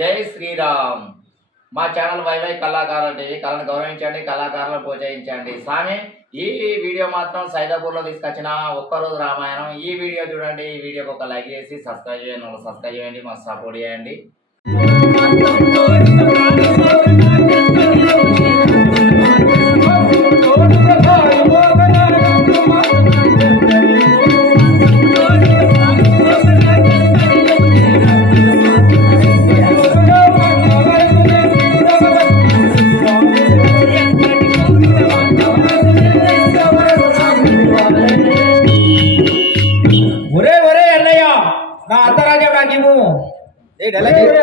జై శ్రీరామ్. మా channel YY కళాకారులు టీవీ. కళను గౌరవించండి, కళాకారులను ప్రోత్సహించండి. స్వామి, ఈ వీడియో మాత్రం సైదాపూర్లో తీసుకొచ్చిన ఒక్కరోజు రామాయణం. ఈ వీడియో చూడండి. ఈ వీడియోకి ఒక లైక్ చేసి సబ్స్క్రైబ్ చేయండి, మాకు సపోర్ట్ చేయండి. నా అర్ధరాజ్యం నాకు ఇమ్ము.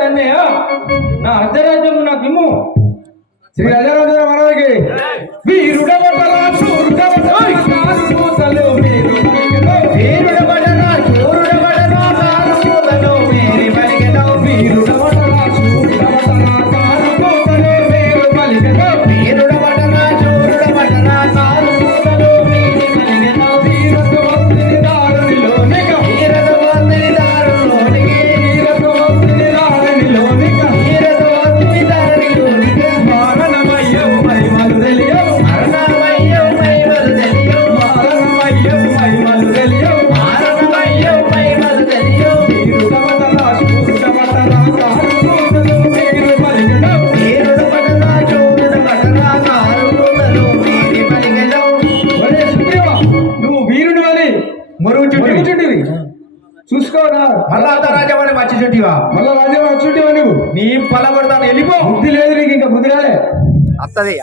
అన్నయ్య, నా అర్ధరాజ్యము నాకు ఇమ్ము. శ్రీ అజరాజ మనకి వీరుడబట్టలా చూరుడబట్టలా కారుమూతలు వీరుడబట్టలా చూరుడబట్టలా కారుమూతలు మేరి పలికెదవు వీరుడబట్టలా చూరుడబట్టలా కారుమూతలు మేరు పలికెదవు వీరుడబట్టలా చూరుడబట్టలా కారుమూతలు మేరి పలికెదవు వీరత్వవంతుని దారునిలోనిక వీరత్వవంతుని దారునిలోనిక వీరత్వవంతుని దారునిలోనిక వీరత్వవంతుని దారునిలోనిక మారణమయ్యవు మహిమలు తెలియవు మరణమయ్యవు మహిమలు తెలియవు మారణమయ్యవు మహిమలు తెలియవు మారణమయ్యవు మహిమలు తెలియవు వీరుడబట్టలా చూరుడబట్టలా కారుమూతలు మేరు పలికెదవు వీరుడబట్టలా చూరుడబట్టలా కారుమూతలు మేరి పలికెదవు. ఒరే సుగ్రీవా, నువ్వు వీరుడు అని మరుగు చుట్టివి చూసుకోరా. మళ్ళా అర్ధరాజ్యం అని వచ్చి చుట్టివా? మళ్ళా రాజ్యం వచ్చుంటివా నువ్వు? నీ పలబడతాను, వెళ్ళిపో. బుద్ధి లేదు నీకు, ఇంకా బుద్ధి రాలే. అత్తది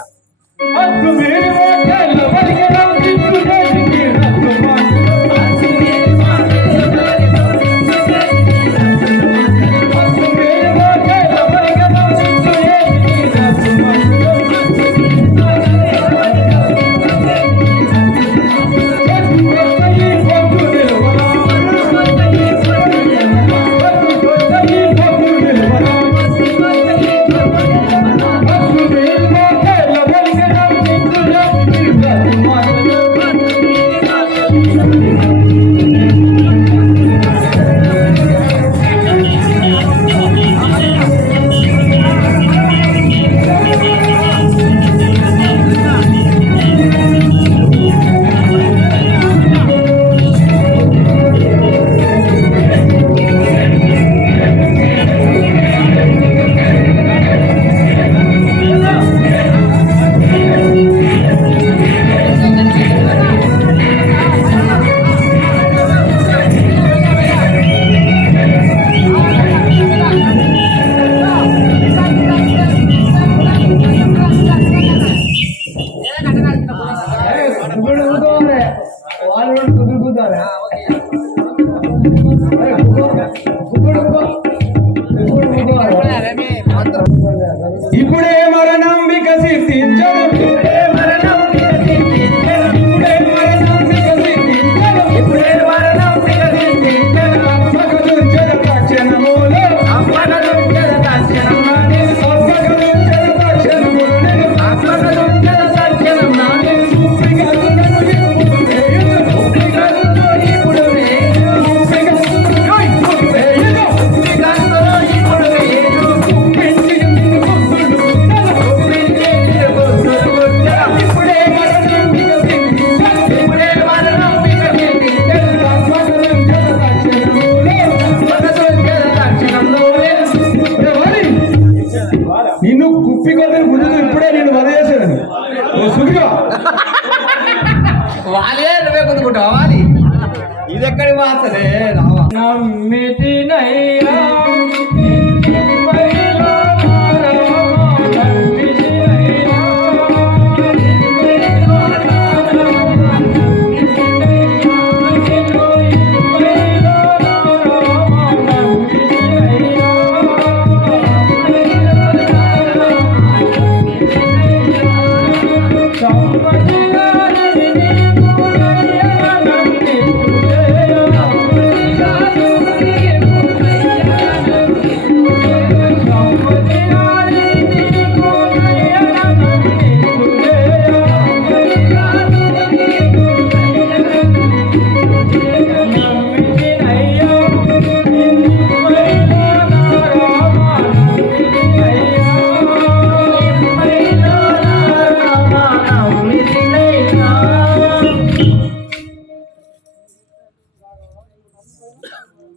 అద్దు వేరు వాటల్లో పలికెదవు దిక్కు దేశికి రద్దు మాటు. అద్దు వేరు వాటల్లో పలికెదవు దిక్కు దేశికి రద్దు మాటు. ఇప్పుడే మరణం వికసిద్ధించను, ఇప్పుడే మరణం వికసిద్ధించను, ఇప్పుడే మరణం వికసిద్ధించను, ఇప్పుడే మరణం వికసిద్ధించను. అప్పగలుంచెద తక్షణములో అప్పగలుంచెద తక్షణమునే అప్పగలుంచెద తక్షణమునే అప్పగలుంచెద తక్షణమునే సుప్పిగలును సుప్పిగలును ఇప్పుడు వేయు సుప్పిగలును వేయు సుప్పిగలును ఇప్పుడు వేయు ఇప్పుడే మరణం వికసిద్ధించను, ఇప్పుడే మరణం వికసిద్ధించను. అప్పగలుంచెద తక్షణములో అప్పగలుంచెద తక్షణమునే. నిన్ను కుప్పి కొద్దిని గుర్తు ఇప్పుడే నేను వదిలేసాను. సుఖిగా వాళ్ళే నువ్వే పొందుకుంటావా? వాలి ఇది ఎక్కడి వాసలే రావా? నమ్మితినయ్యా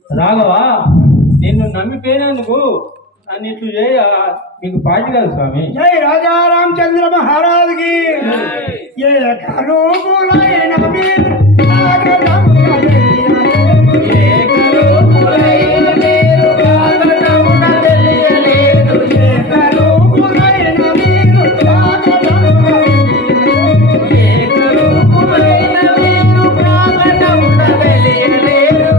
రాఘవా నిన్ను నమ్మిపోయినందుకు నన్ను ఇట్లు చేయ మీకు పాటి కాదు స్వామి. జై రాజా రామచంద్ర మహారాజుకి ఏ కరూపులైన మీరు నాగరమున తెలియలేదు. ఏ కరూపులైన మీరు నాగరమున తెలియలేదు. ఏ కరూపులైన మీరు నాగరమున తెలియలేదు. ఏ కరూపులైన మీరు నాగరమున తెలియలేదు.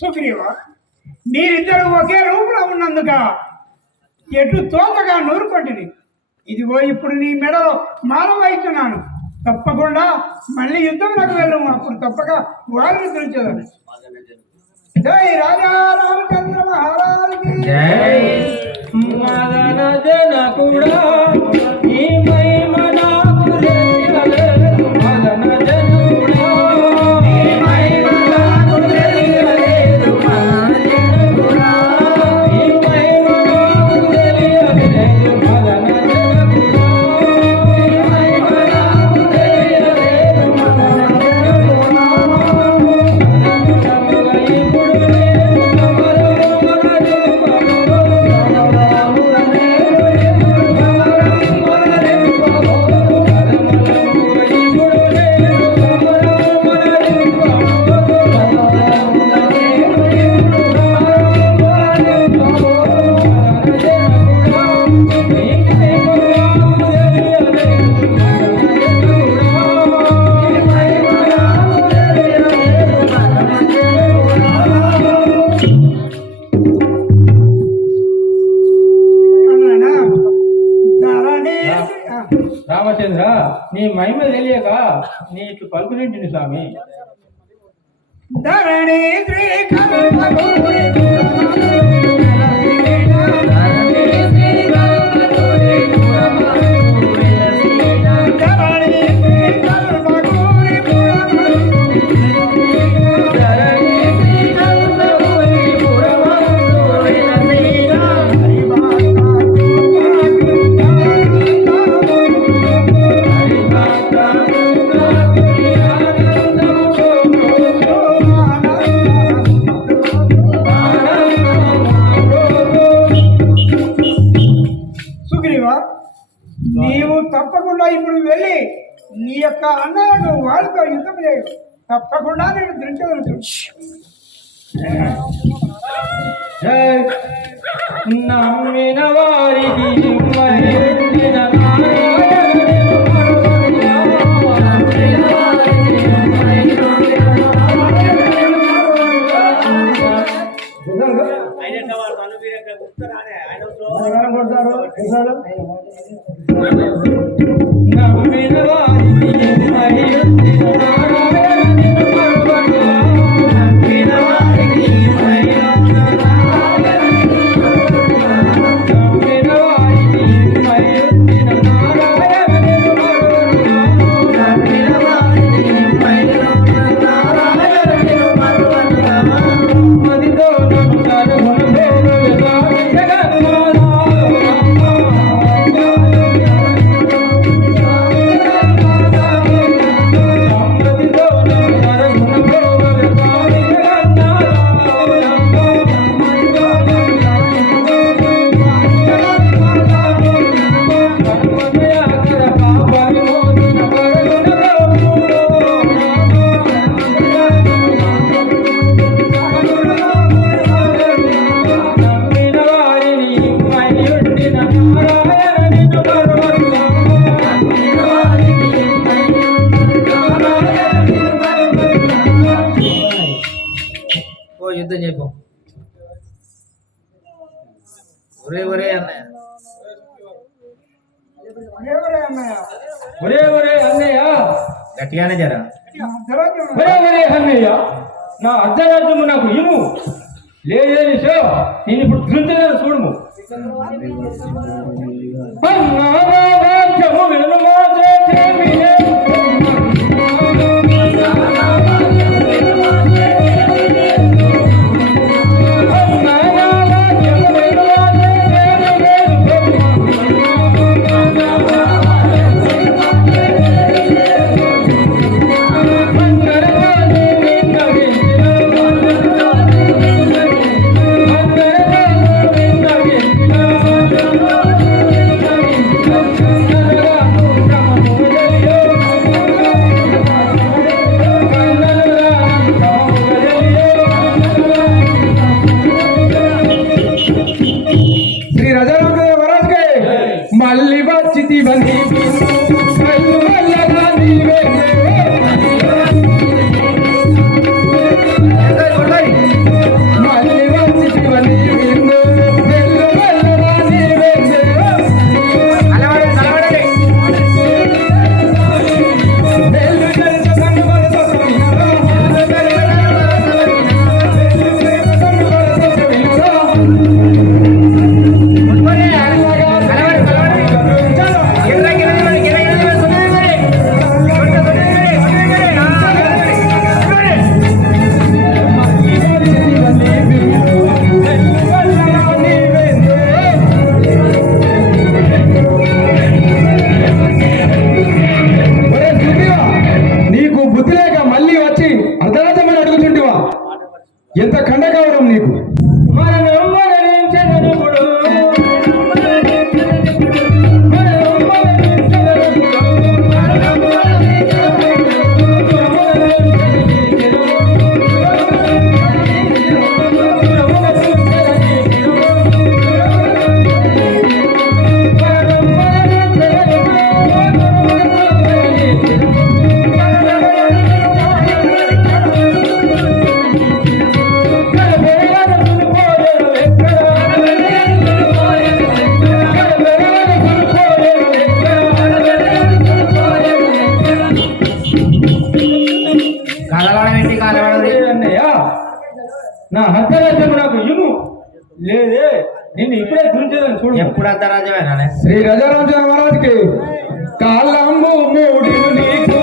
సుగ్రీవ, మీరిద్దరు ఒకే రూపంలో ఉన్నందుక ఎటు తోకగా నూరుకొంటిని. ఇదిగో ఇప్పుడు నీ మెడలో మాల వహిస్తున్నాను. తప్పకుండా మళ్ళీ యుద్ధంలోకి వెళ్ళము. అప్పుడు తప్పక వారిని పిలిచేదాన్ని. జై రాజా రామచంద్ర మహారాజుకి జై. మదన జనకుడా ఈ మహిమ నాకు తెలియలేదు. మదన జనకుడా ఈ మహిమ నాకు తెలియలేదు. మదన జనకుడా ఈ మహిమ నాకు తెలియలేదు. మదన జనకుడా ఈ మహిమ నాకు తెలియలేదు. మదన జనకుడా ఇప్పుడు నేను రామచంద్ర నీ మహిమ తెలియక నీ ఇట్లు పలుకునింటిని స్వామి. ధరణి శ్రీకల్పగౌరి నీవు తప్పకుండా ఇప్పుడు వెళ్ళి నీ యొక్క అన్నయ్యను వాళ్ళతో యుద్ధం చేయు. తప్పకుండా నేను దృష్టి నమ్మిన వారికి నమ్మిన యుద్ధం చెప్పు. ఒరే ఒరే అన్నయ్య, అన్నయ్య ఒరే ఒరే అన్నయ్య, గట్టిగానే జరా ఒరే ఒరే హన్నయ్య, నా అర్ధరాజ్యము నాకు ఇను. లేదేని సేవ నేను ఇప్పుడు ధృంతలను చూడము. రాజ్యము వినుమా చేసేమినే. మళ్ళీ వచ్చితివని మళ్ళీ వచ్చితివని ఎంత కండ కావడం నీకు. నా అర్ధరాజ్యము నాకు ఇను. లేదే నిన్ను ఇప్పుడే దుర్చేదని చూడు. ఎప్పుడు అర్ధరాజ్యమేనా? శ్రీ గజరాజ మహారాజుకి కాళ్ళంబు మూడు నీకు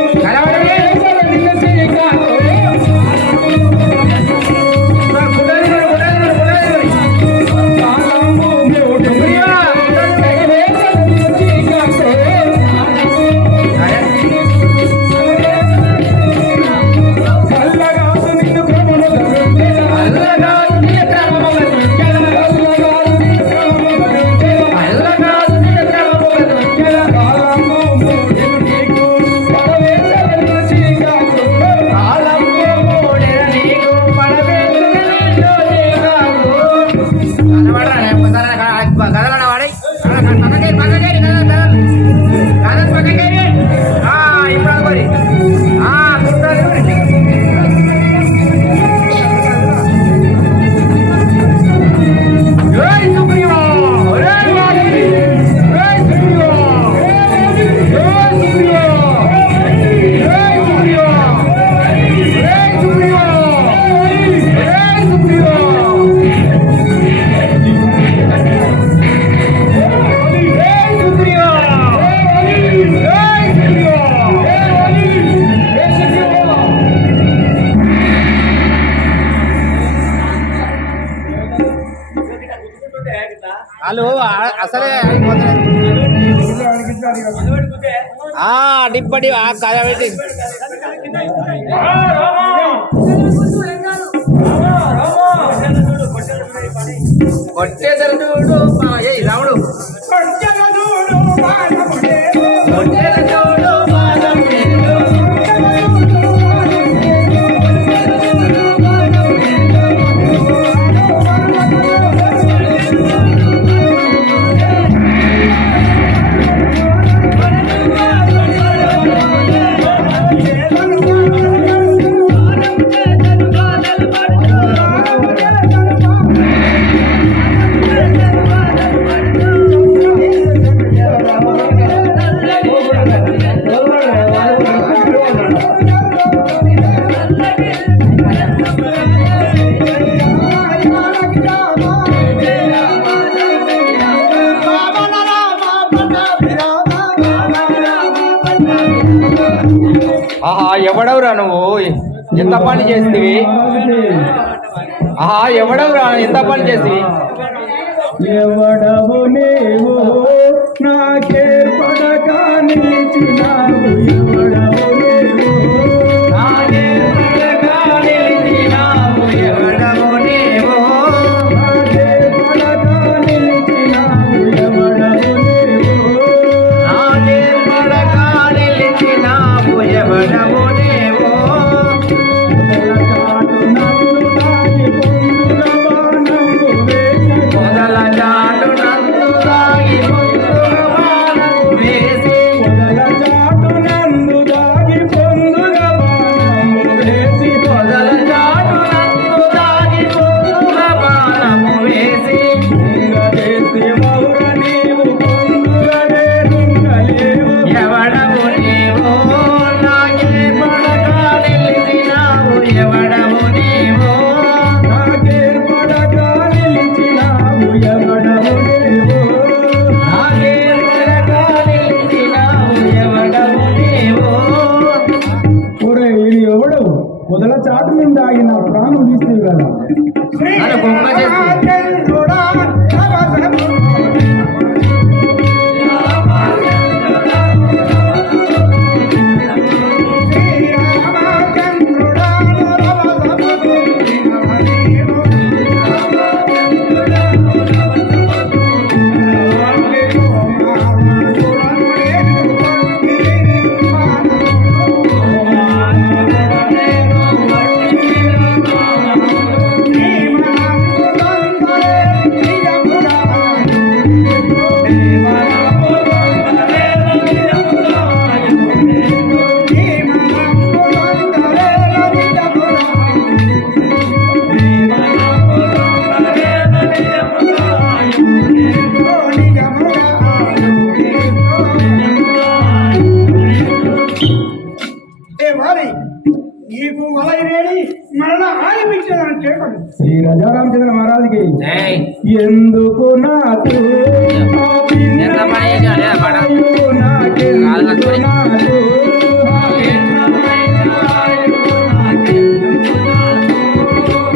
వాళ్ళు అసలే డిప్పటి కథ పెట్టి కొట్టేదరు చూడు రాముడు ఆహా ఎవడవురా నువ్వు ఎంత పని చేస్తీవి ఆహా ఎవడవురా ఎంత పని చేస్తీవి ఎవడవు నీవు నాకే పడక నిలిచినావు ఎవడవు నీవు నాకే పడక నిలిచినావు ఎవడవు నీవు నాకే పడక నిలిచినావు ఎవడవు నీవు నాకే పడక నిలిచినావు ఎవడవు నీవు మొదల చాటు నందు దాగి పొందుగ బాణము వేసి మొదల చాటు నందు దాగి పొందుగ బాణము వేసి మొదల చాటు నందు దాగి పొందుగ బాణము వేసి వేసి మౌర నీవు పొందుగలే నుంగలేవు ఎవడవు నీవు నాకే పడక నిలిచినావు ఎవడవు నీవు నాకే పడక నిలిచినావు ఎవడవు నీవు నాకే పడక నిలిచినావు ఎవడవు నీవు ఒరే ఇది ఎవడవు మొదల చాటు నుండి ఆగిన ప్రాణం తీసేవి కదా నన్ను బొమ్మ చేసి రామచంద్రుడా నీకు వలయనేది మరణ ఆయుమించేదని చెప్పండి శ్రీ రాజారామచంద్ర మహారాజుకి ఏయ్ ఎందుకు నాకు ఎంత పని చేశాడే ఆ పాట? నాకెందుకు నాకు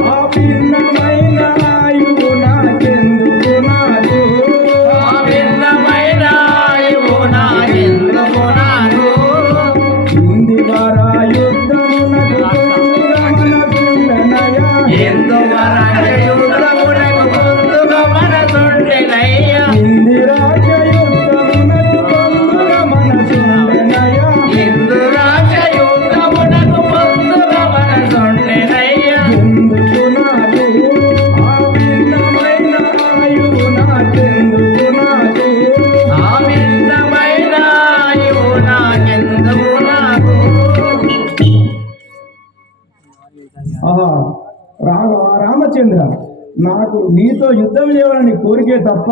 ఆ భిన్నమైన ఆయువు నాకెందుకు నాకు భిన్నమైన ఆయువు నాకెందుకు నాకు? ఇందివర యుద్ధమునకు మనసుండెనయా ఎందువర యుద్ధమునకు ముందుగా మనసుండెనయ్యా? ఇందిరాజ యుద్ధమునకు మనసుండెనయా ఇందురాజ యుద్ధమునకు ముందుగా మనసుండెనయ్యా? ఎందుకు నాకు ఆ భిన్నమైన ఆయువు నాకెందుకు నాకు ఆ భిన్నమైన ఆయువు నాకెందుకు నాకు? ఆహా రామచంద్ర నాకు నీతో యుద్ధం చేయాలని కోరికే తప్ప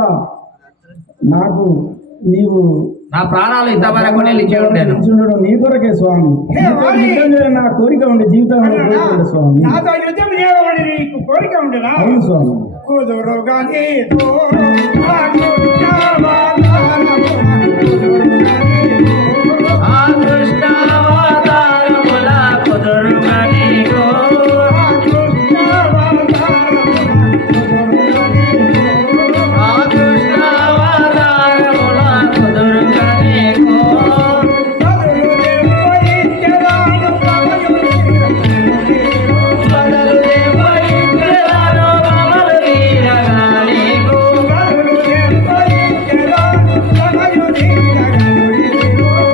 నాకు నీవు నా ప్రాణాలు ఇంతవరకు నిలిచి ఉండేను. నిలిచుండడం నీ కొరకే స్వామి నీతో యుద్ధం చేయాలని నా కోరిక ఉండే జీవితంలో కోరిక ఉండే స్వామి నాతో యుద్ధం చేయమని నీకు కోరిక ఉండేనా అవును స్వామి కుదురుగా ఆ కృష్ణావతారముల కుదురుగా నీకు. ఆ కృష్ణావతారముల కుదురుగా నీకు. బదలు దెబ్బయించెదను కమలు తీరగా నీకు.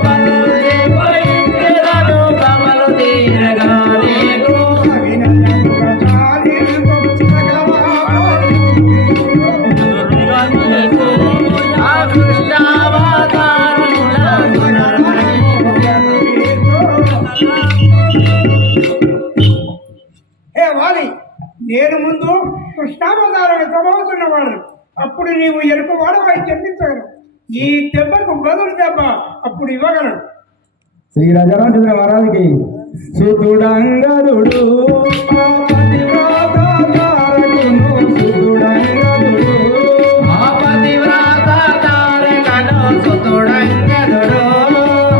బదలు దెబ్బయించెదను కమలు తీరగా నీకు. ఆ కృష్ణావతారముల కుదురుగా హే వాలి నేను ముందు కృష్ణావతారం ఎత్తబోతున్నవాడు అప్పుడు నీవు ఎరుక వాడవై చెప్పించగలవు ఈ దెబ్బకు బదులు దెబ్బ అప్పుడు ఇవ్వగలడు శ్రీ రాజారామచంద్ర మహారాజుకి సుతుడంగదుడు ఆ పతివ్రత తారకును సుతుడంగదుడు ఆ పతివ్రత తారకను సుతుడంగదుడు. ఆ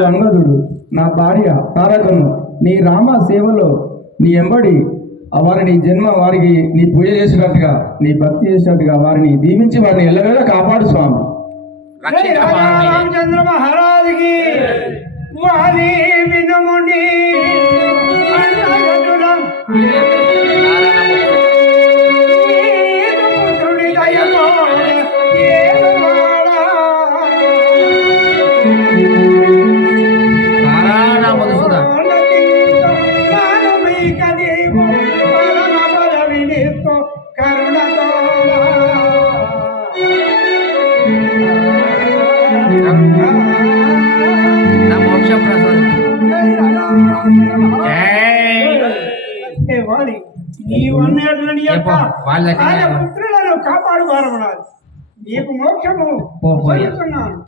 పేరు అంగదుడు, నా భార్య తారకను నీ రామ సేవలో నీ ఎంబడి వారిని జన్మ వారికి నీ పూజ చేసినట్టుగా నీ భక్తి చేసినట్టుగా వారిని దీవించి వారిని ఎల్లవేళ కాపాడు స్వామి. జై రాజా రామచంద్ర మహారాజుకి వాలి వినముని అండగటులం పుత్రుడి దయలో ఏలువాడా. నారాయణ మధుసూదన్ మానవిక దేవు పరమ పద వినితో కరుణతోడా. నా మోక్ష ప్రసాదం ఏ వాలి నీవన్నట్లు నీ యొక్క వాళ్ళ దగ్గర ఆయన పుత్రులను కాపాడు వారమనాలి. నీకు మోక్షము పొందుతున్నాను.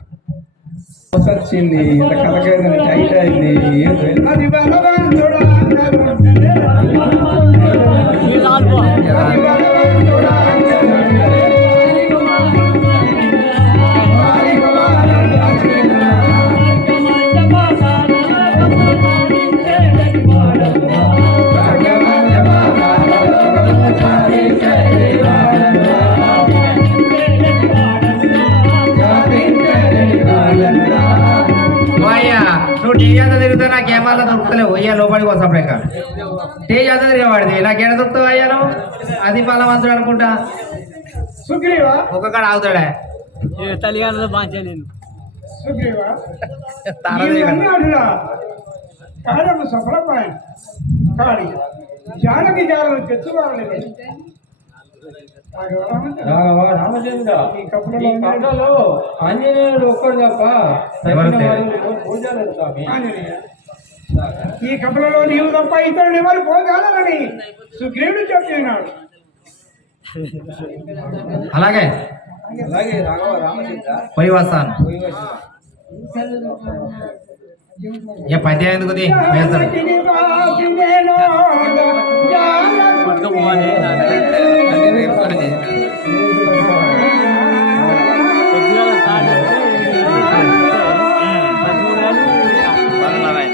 వచ్చింది ఇంత కలకైంది టైట్ అయింది అది బలవంతుడా నువ్వు టీవీ అంతా తిరుగుతావు, నాకేమన్నా దొరుకుతలేవు. అయ్యా లోపలికి వస్తాం టీవీ అంతా తిరిగేవాడిది, నాకేడ దొరుకుతావు అయ్యా నువ్వు? అది బలవంతుడు అనుకుంటా. సుగ్రీవా ఒక్కొక్కడు ఆగుతాడే తల్లిగారు బాగా నేను సుగ్రీవా తారదే నీవన్నీ అడుగురా కార్యము సఫలపాయన కాడి జానకి జాలను తెచ్చువారలేదు. రామచంద్ర ఈ కప్పులలో ఆంజనేయుడు ఒక్కడు తప్ప పూజలు స్వామి. ఆంజనేయ, ఈ కప్పులలో నీవు తప్ప ఇతరులు ఎవరు పోగాలని సుగ్రీవుడు చెప్పినాడు. అలాగే అలాగే రామచంద్ర పోయి వస్తాను. ఏ పద్యం ఎందుకు వేస్తాడు.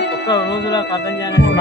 ఒక్క రోజులో అర్థం చేయాలంటే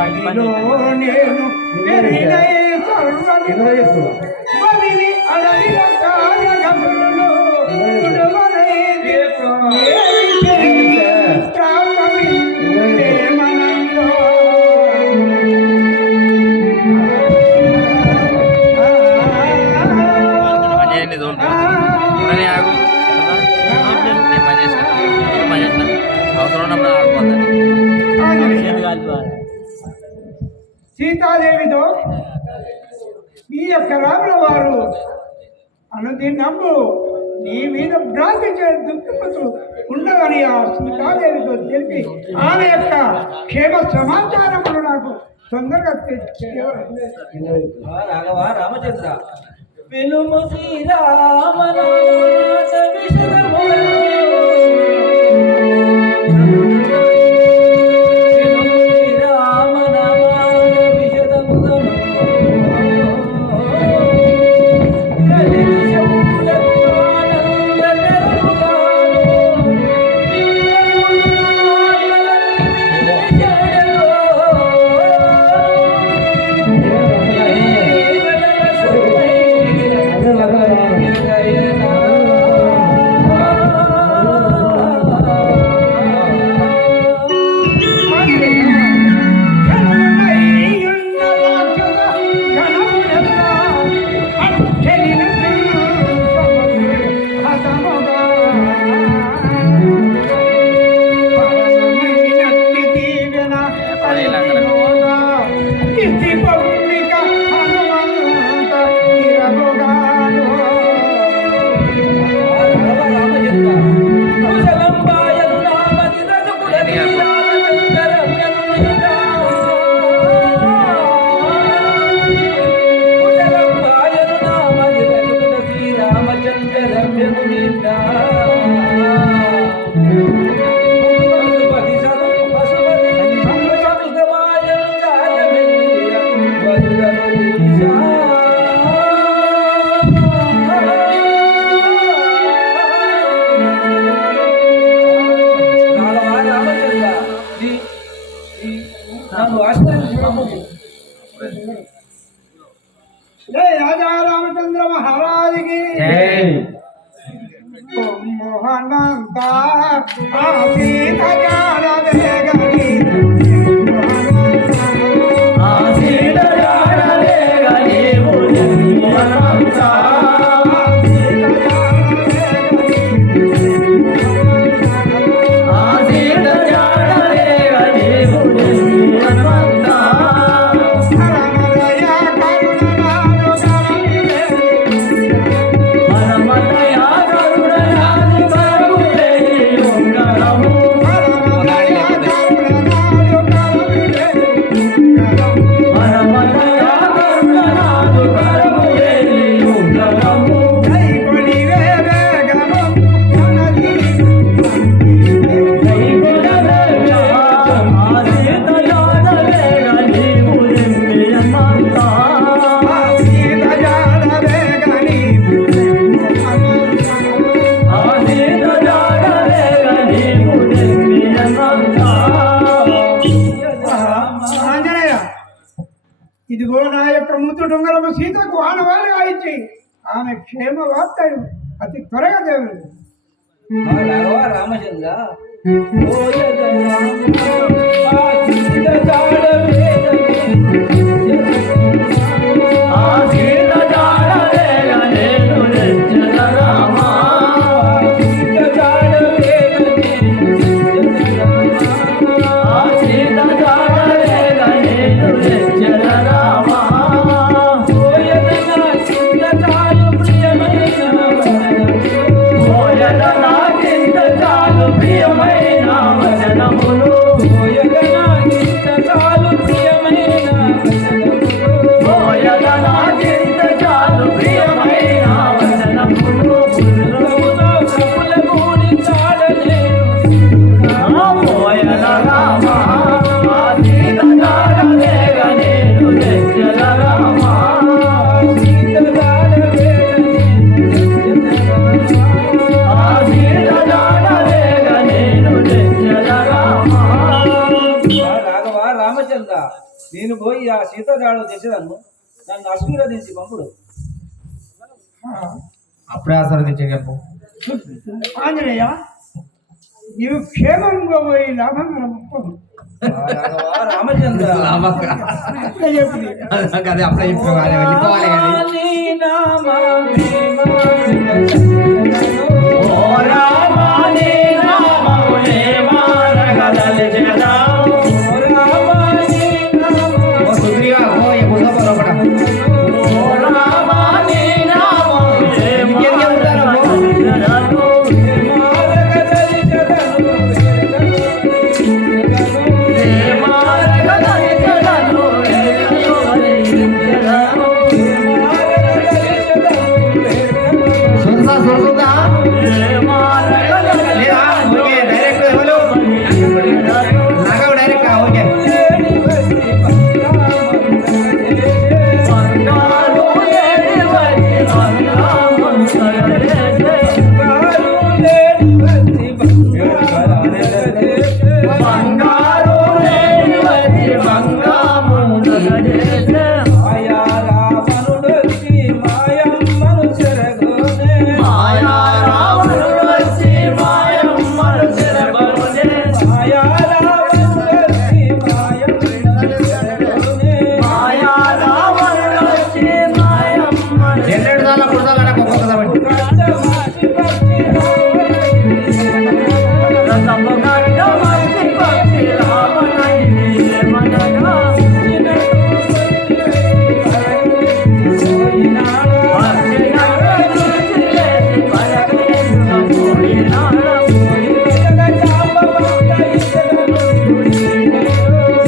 సీతాదేవితో ఈ యొక్క రాముల వారు అనుదినము నీ మీద భ్రాంతి చే దుఃఖపతులు ఉండవని ఆ సీతాదేవితో తెలిపి ఆమె యొక్క క్షేమ సమాచారములు నాకు తొందరగా రామచంద్ర వినుము శ్రీరామనామ నన్ను ఆశీర్వదించు. జై రాజా రామచంద్ర మహారాజుకి జై. ఓం మోహనంత ఆ సీత జాడ వేగని ఆ సీత జాడలే గనీవు జన్మనంతా. ఆ సీత జాడలే గనీవు జన్మనంతా. పరమదయ కరుణనాదు పరమదయా కరుణయాదు కరుణే ఉంగరము. పరమదయ కరుణనాదు పరమదయా కరుణనాదు కరుణే ఉంగరము. జై కొలివే వేగమం కనలి జై గుణదయ్యా ఆ సీత జాడలే గనీవు జన్మనంతా. సీత జాడ వేగని ఆ సీత జాడలే గనీవు జన్మనంతా. ఆంజనేయ ఇదిగో నా యొక్క ముద్దుడుంగరము సీతకు ఆనవాలుగా ఇచ్చి ఆమె క్షేమ వార్త అతి త్వరగా దేవుడు రామచంద్ర ఆ సీత జాడలే గనేను తెచ్చద రామా. ఆ సీత జాడలే గనేను తెచ్చద రామా. ఓయన నాకింత చాలు ప్రియమైన వచనములు. ఓయన నాకింత చాలు ప్రియమైన వచనములు. పురులముతో కపుల పూరించాడలేను. ఓయన రామా ఆ సీత జాడలే గనేను తెచ్చద రామా. సీత జాడలే ఆ సీత జాడలే గనేను తెచ్చద రామా. రాఘవ రామచంద్ర నేను పోయి ఆ సీతజాడు తెచ్చదను నన్ను ఆశీర్వదించి పంపుడు. అప్పుడే ఆశీర్వదించే చెప్పు. ఆంజనేయ నీవు క్షేమంగా పోయి లాభంగా ముప్పదు రాఘవ రామచంద్ర అట్లా చెప్పు అదే అప్పుడే చెప్పు వెళ్ళిపోవాలి కానీ నీ నామమే ఓ రామా నీ నామమునే మారగదలిచెదా. ఓ రామ నీ నామము సుగ్రీవా ఓ ఏ బుర్ర లోపల ఓ రామా నీ నామమునే మారగదలిచెదను. ఏ మారగదలిచెదను వేదను వరించెదను. సురసా సురసుదా ఏ మారగదలిచెదను లేదా ఓకే డైరెక్ట్ ఎవరు నాగవు డైరెక్ట్ ఓకే బంగారు ఏడివతి బంగారు ఏడివతి బంగాముందగజేసే. ఆయా రావణుడొచ్చి మాయమ్మను చెరగొనే. మాయా రావణుడొచ్చి మాయమ్మను చెరగొనే. ఆయా రావణుడొచ్చి మాయమ్మను చెరగొనే. మాయా రావణుడొచ్చి మాయమ్మను జనరేట్ దాల పుడతాల నాకు ఒక్కొక్క కాబట్టి రసము గడ్డ మంచి పక్షి రామనైని మనగా. పక్షి నగ చూసి లేచి పలకరించుక పోయినాడ.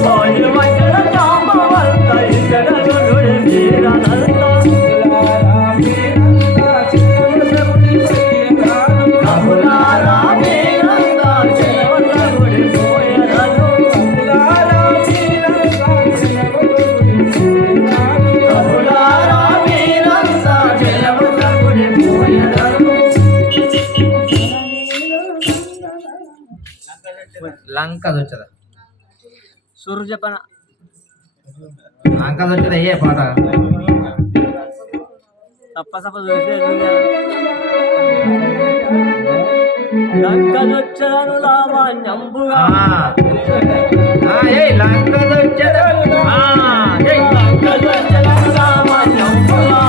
పోయి వచ్చిన చాంబవంత ఇతడు నుడి వీరనంత. కపులారా వీరంత చెలవతగుడి పోయెదను. కపులారా వీరంత చెలవతగుడి పోయెదను. లంక వచ్చదా సురు చెప్పన అంకల్ వచ్చేది అయ్యే పాట లంకదొచ్చను లావణ్యంబుగా లంకదొచ్చేది లంకదొచ్చను లావణ్యంబుగా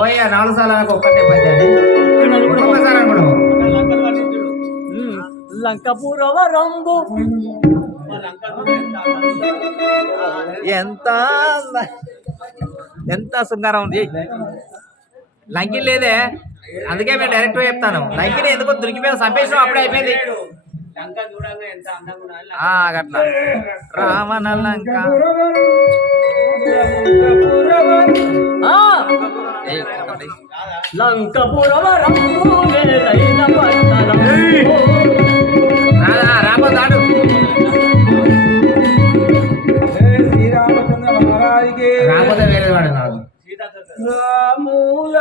ఓయ్యా 4 సార్లు నాకు ఒక్కటే పంచాలి ఒక్కసారి కూడా లంకపురవ రంగు ఎంత శృంగారం ఉంది లంకి లేదే అందుకే మేము డైరెక్ట్ చెప్తాను లంకిని ఎందుకో దొరికిపోయి చంపేసినాం అప్పుడే అయిపోయింది అట్లా రావణ లంక లంకపురవ రంగు మేలైన పట్టణం రాబోతాడు శ్రీరామచంద్ర మహారాజుకి రాబోతే వేరే వాడు నాకు రాముల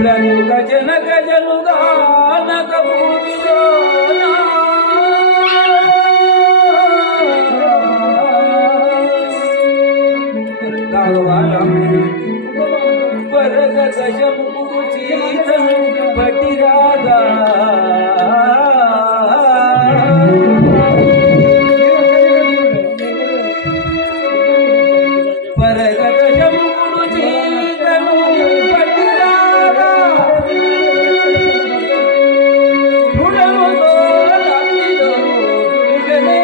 బ్రతుక జనక జనుగా నక భూమిలోనా పరగజము చీతను పటిరాగా పరగజము చీతను పటిరాగా రుణముతో లబ్ధిలో దుర్గనే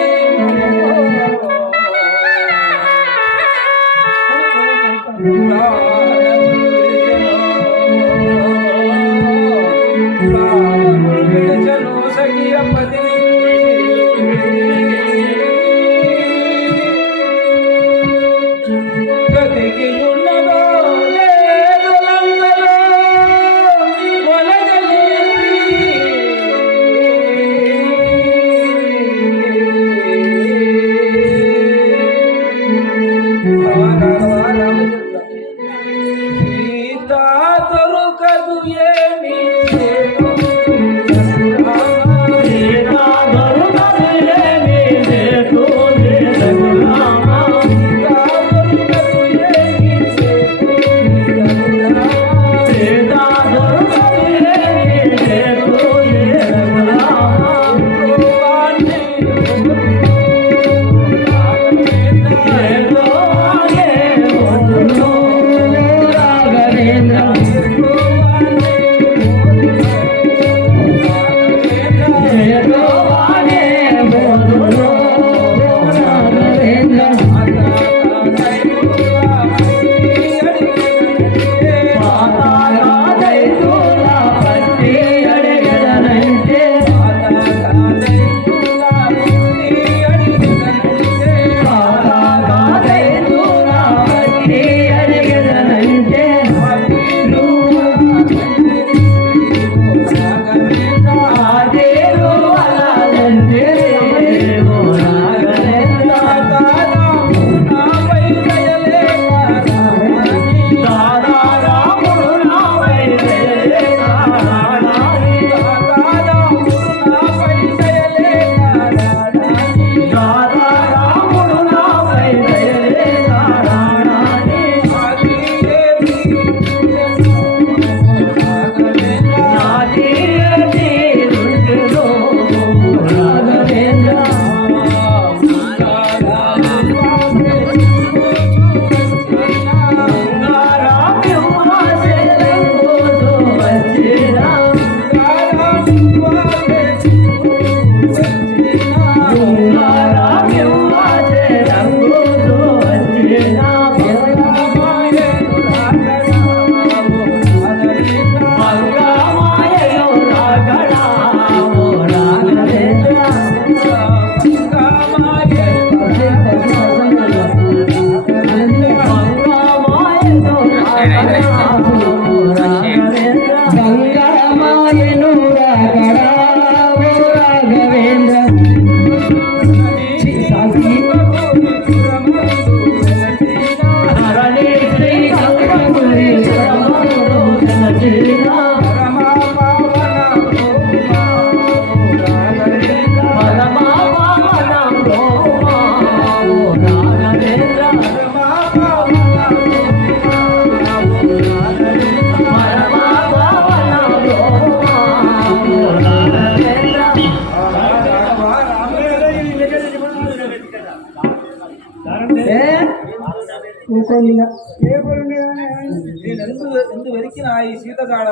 ఎందుకు వెరికిన ఈ సీత జాడ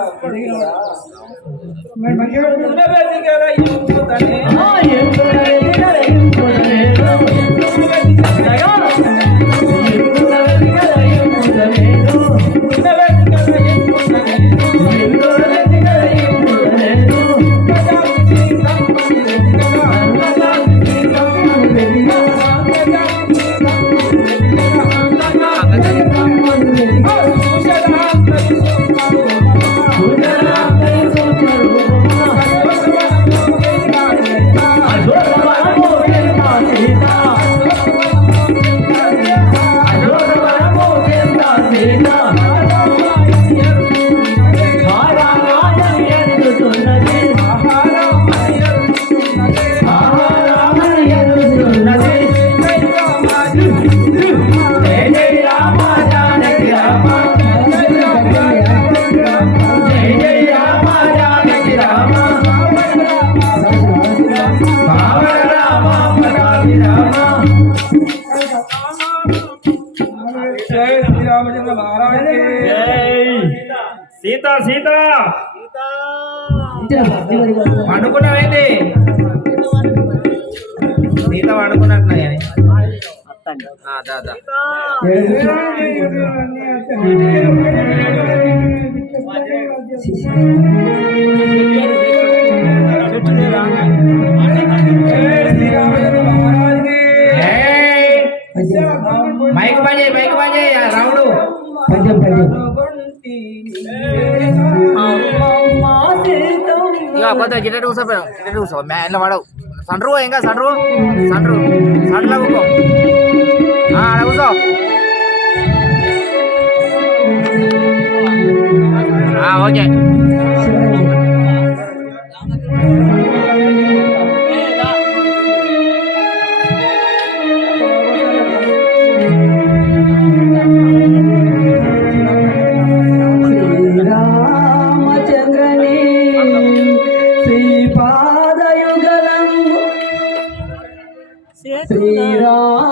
మరి మంచిగా Sita జయ జయ రామ జానకి రామ జయ జయ రామ జానకి రామ పావన రామ పరావి రామ జై శ్రీరామచంద్ర మహారాజ్ కి సీత సీత వండుకున్నావేంటి సీత వండుకున్నట్టున్నా కానీ మైక్ బాజే రావుడు కొద్దిగా గిటెట్ కూర్చో ఇలా పడవు సండ్రు ఇంకా సండ్రు సండ్రులో కూర్చో అలా కూర్చో ఓకే శ్రీరామచంద్రని శ్రీపాదయుగలంబు శ్రీరామచంద్రని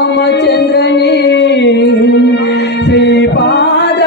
శ్రీపాదయుగలంబు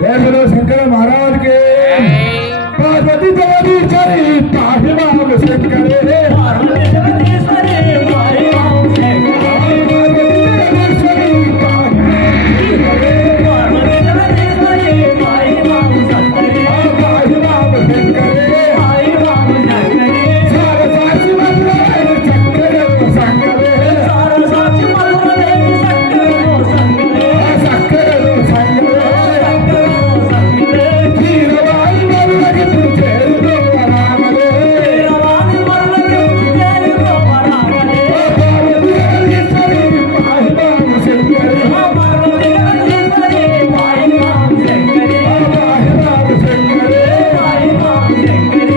बोलो शंकर महाराज के पार्वती जगदीश्वरी पाहि राम शंकर पार्वती जगदीश्वरी पाहि राम शंकर पार्वती जगदीश्वरी पाहि राम शंकर पाहि राम शंकर पाहि राम शंकर सारसाची मंगल शंकर शंकर सारसाची मंगल शंकर शंकर शंकर शंकर वीरवाणी मरलगी तुझे राम रे वीरवाणी मरलगी तुझे राम रे पार्वती जगदीश्वरी पाहि राम शंकर पार्वती जगदीश्वरी पाहि राम शंकर पाहि राम शंकर पाहि राम शंकर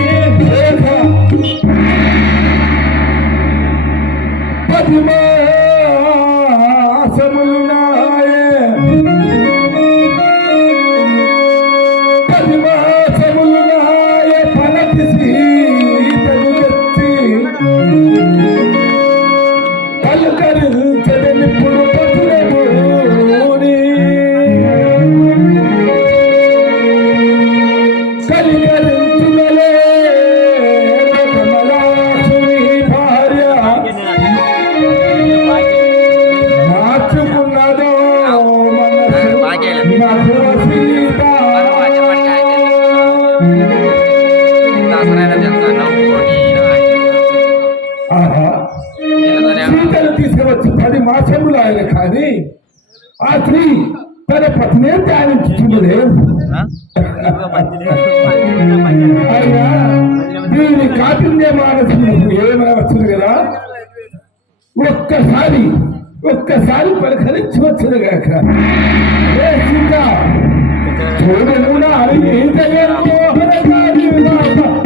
మార్చుకున్నదో సీతను తీసుకువచ్చి 10 మాసములు ఆయన కానీ ఆ స్త్రీ తన పత్ని ధ్యానించుతున్నదే అయినా దీని కాఠిన్య మానసికు ఏమైనా వచ్చింది కదా ఒక్కసారి పలకరించి వచ్చింది కాక ఏ సీత చూడనునా అని మోహనగారి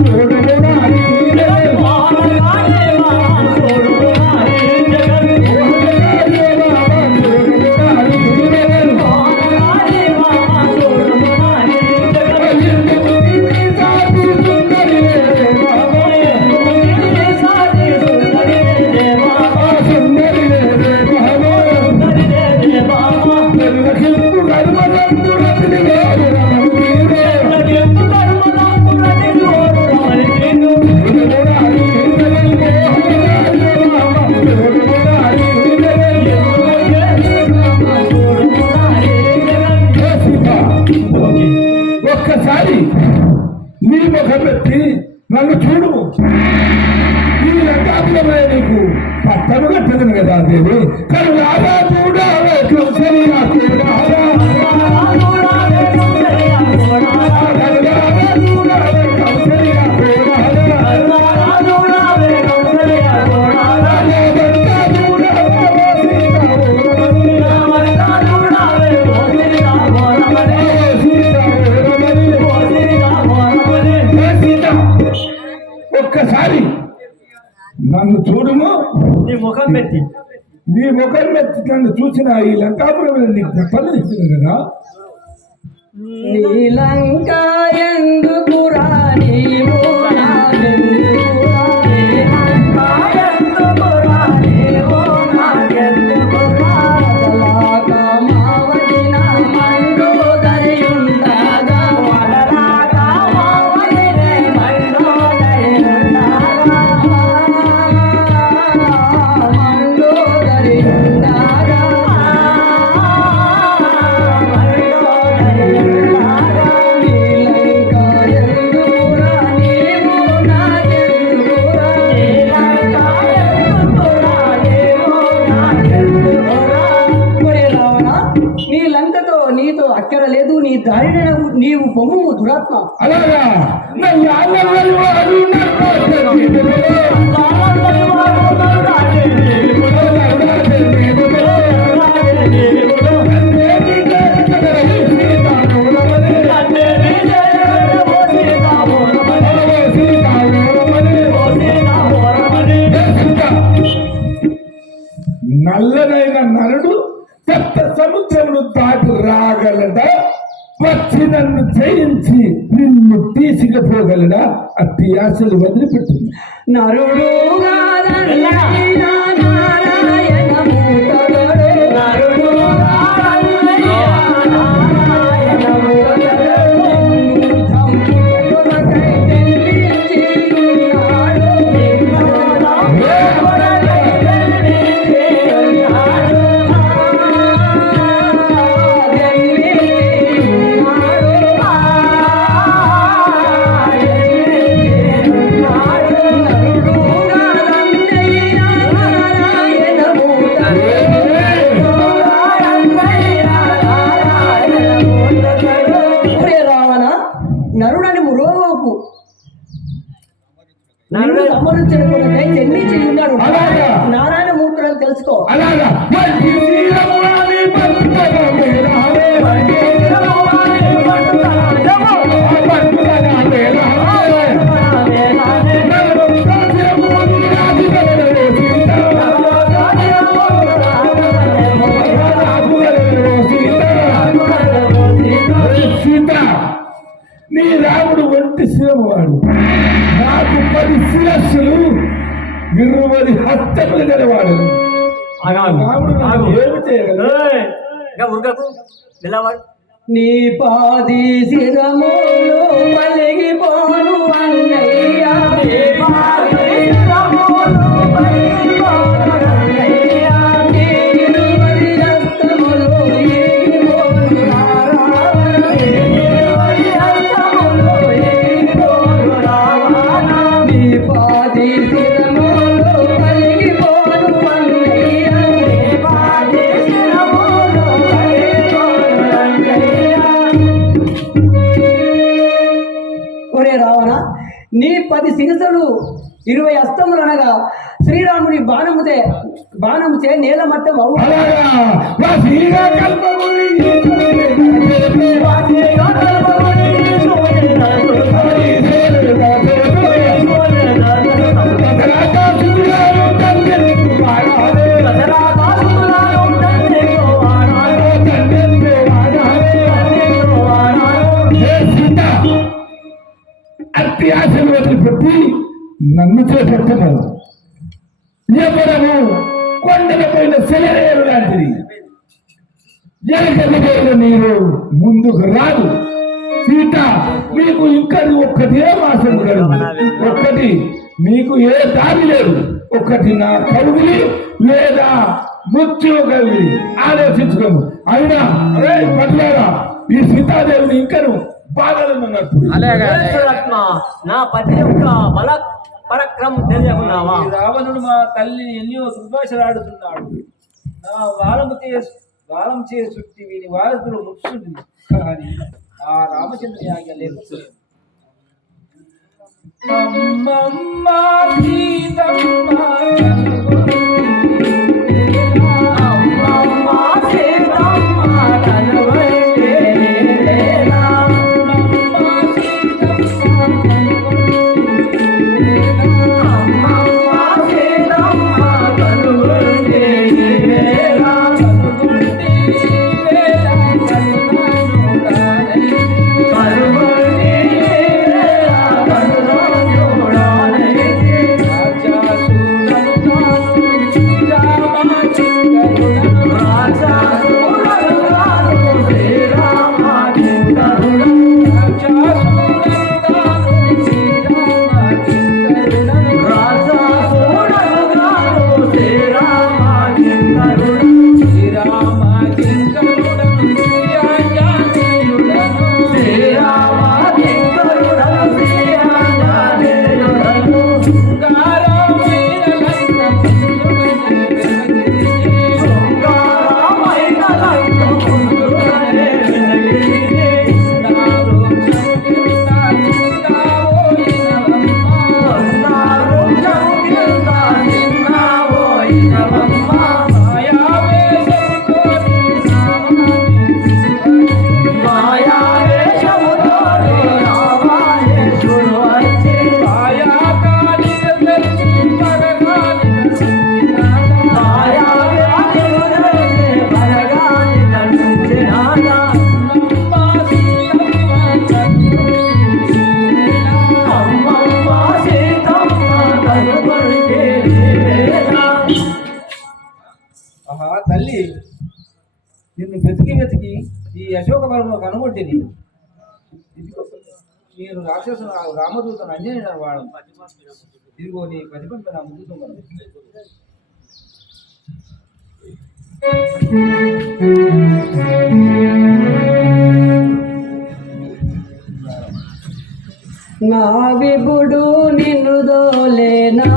చూడనునా అని ఒక్కసారి నీ ముఖం పెట్టి నన్ను చూడు ఈ రంగాపురమే నీకు పట్టను కట్టదు కదా దేవి కరుణారా చూడాలే కౌసల్యా చూడాలా కరుణారా చూడాలే కౌసల్యా చూడాలా లేదంతా చూడాలా ఒక్కసారి నన్ను చూడుము నీ ముఖం పెట్టి నన్ను చూసిన ఈ లంకాపురం నీకు చెప్పలు ఇస్తుంది కదా నీలంక ఎందుకురా నీవు నాకెందుకురా నీలంక ఎందుకురా నీవు నాకెందుకురా వదలాక మావదిన మండు దరియుండగా వదలాక మావదిన మండు దరియుండగా మండు దరియుండగా నీ లంకతో నీతో అక్కర లేదు నీ దారిన నీవు పొమ్ము దురాత్మ అలాగా నన్ను ఆగవాలి వాడు నల్లనైన నరుడు సప్త సముద్రమును దాటి రాగలడా వచ్చి నన్ను జయించి నిన్ను తీసుకుపోగలడా అట్టి ఆశలు వదిలిపెట్టు నరుడు నారాయణ నిన్ను సంహరించిన కొరకై జన్మించి ఉన్నాడు అలాగా? నారాయణ మూర్తులను తెలుసుకో. అలాగా వంటి శ్రీరాముని పట్టుదలమే రావే, వంటి శ్రీరాముని పట్టుదలమే రావే, పట్టుదలమే రావే. నన్ను రాజ్యముని రాజుగలవే సీత, రాజుగలవే సీత. సీత, నీ రాముడు ఒంటి శిరమువాడు, నాకు 10 శిరస్సులు 20 హస్తములు గలవాడు. రాముడు నాకు ఏమి చేయగలడు? నీ పాది శిరములు పలిగిపోను అన్నయ్య, నీ పాది శిరములు పలిగిపోను అన్నయ్య, నీ 20 హస్తములు ఎగిరిపోను రావణ, నీ 20 హస్తములు ఎగిరిపోను రావణ, నీ పాది శిరములు పలిగిపోను అన్నయ్య, నీ పాది శిరములు పలిగిపోను అన్నయ్య. ఒరే రావణ, నీ 10 శిరస్సులు 20 హస్తములు అనగా శ్రీరాముని బాణముచే నేల మట్టం అవు. అలాగా వాసిగా కల్పముని అతి ఆశలు వదిలిపెట్టి నన్ను చేపడుతున్నారు. ఎవరము కొండల పైన సెలరేరు లాంటిది, ఎనకెళ్ళిపోయిన నీరు ముందుకు రాదు. సీత, మీకు ఇంకా ఒక్కటే మాసం గడువు, ఒక్కటి మీకు ఏ దారి లేదు, ఒకటి నా కలుగులి లేదా మృత్యువు కలుగులి, ఆలోచించుకోము. అయినా అరే పట్లారా, ఈ సీతాదేవిని ఇంకను బాధలున్నప్పుడు నా పతి యొక్క బల పరక్రమం తెలియకున్నావా? ఈ రావణుడు మా తల్లిని ఎన్నో దుర్భాషలాడుతున్నాడు. నా వాలం చే చుట్టి వీని వారసులు ముచ్చుంది, కానీ ఆ రామచంద్రుని ఆజ్ఞ లేకపోతే అమ్మమ్మ సీతమ్మ తల్లి నిన్ను వెతికి ఈ అశోక వనంలో కనుగొట్టింది. నేను రాక్షసు రామదూతను అంజనేయుడు వాడు. ఇదిగో నీ ప్రతిపంప నా ముందుతో నా విభుడు నిన్ను దోలేనా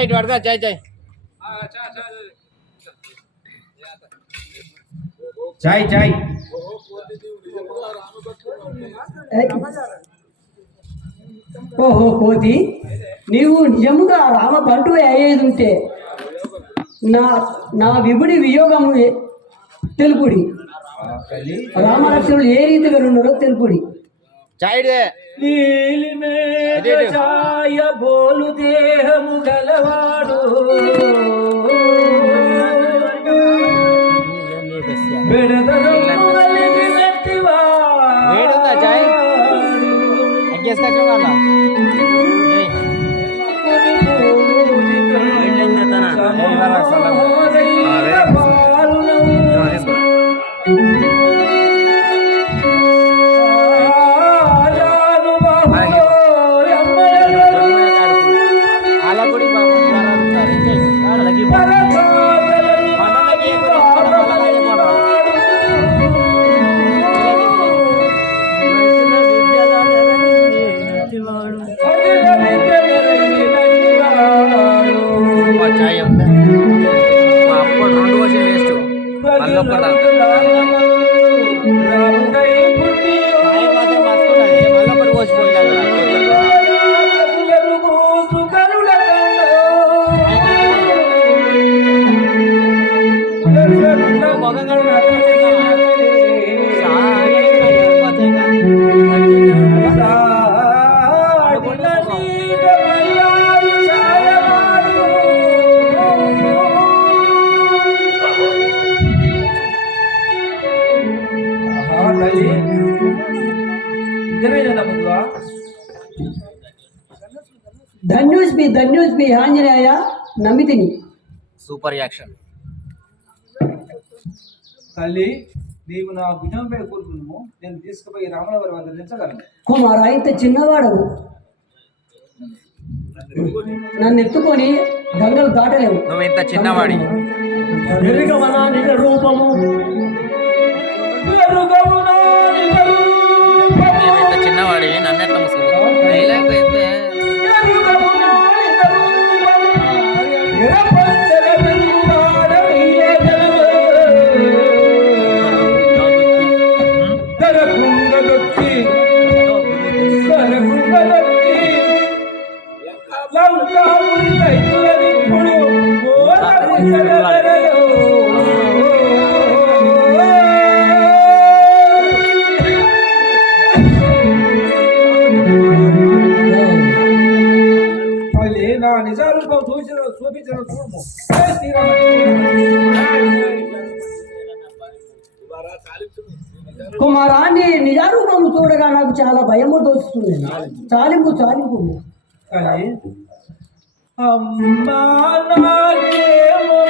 చాయ్ ఇటు పడతా చాయ్ చాయ్ చాయ్ చాయ్ ఓహో కోతి, నీవు నిజముగా రామ బంటు అయ్యేది ఉంటే నా నా విభుడి వియోగము తెలుపుడి. రామలక్ష్మణులు ఏ రీతిగా ఉన్నారో తెలుపుడి. చాయ్ ఇదే. ఛాయ బోలు దేహము గలవాడు వేడుందా చాయ్ ఎక్కేసుకొచ్చాం చాయ్ మా అప్పుడు 2 వచ్చిన వేస్ట్ మళ్ళీ ఒక్కటి మళ్ళీ పోసిపోయినా ధన్యోస్మి ఆంజనేయ నమ్మితిని. Super action. తల్లి, నీవు నా భుజంపై కూర్చును, నేను తీసుకుపోయి రాముల వారి వద్ద దించగలను. కుమారా, ఇంత చిన్నవాడవు, నన్ను ఎత్తుకొని గంగలు దాటలేవు. నువ్వు ఇంత చిన్నవాడి నిజ రూపము ఇంత చిన్నవాడి నన్ను ఎట్లా ముసుగు నా నిజారూపం చూపించిన చూడము. కుమారాన్ని నిజారూపము చూడగా నాకు చాలా భయము దోస్తుంది. చాలింపు కానీ అమ్మా నాకేమో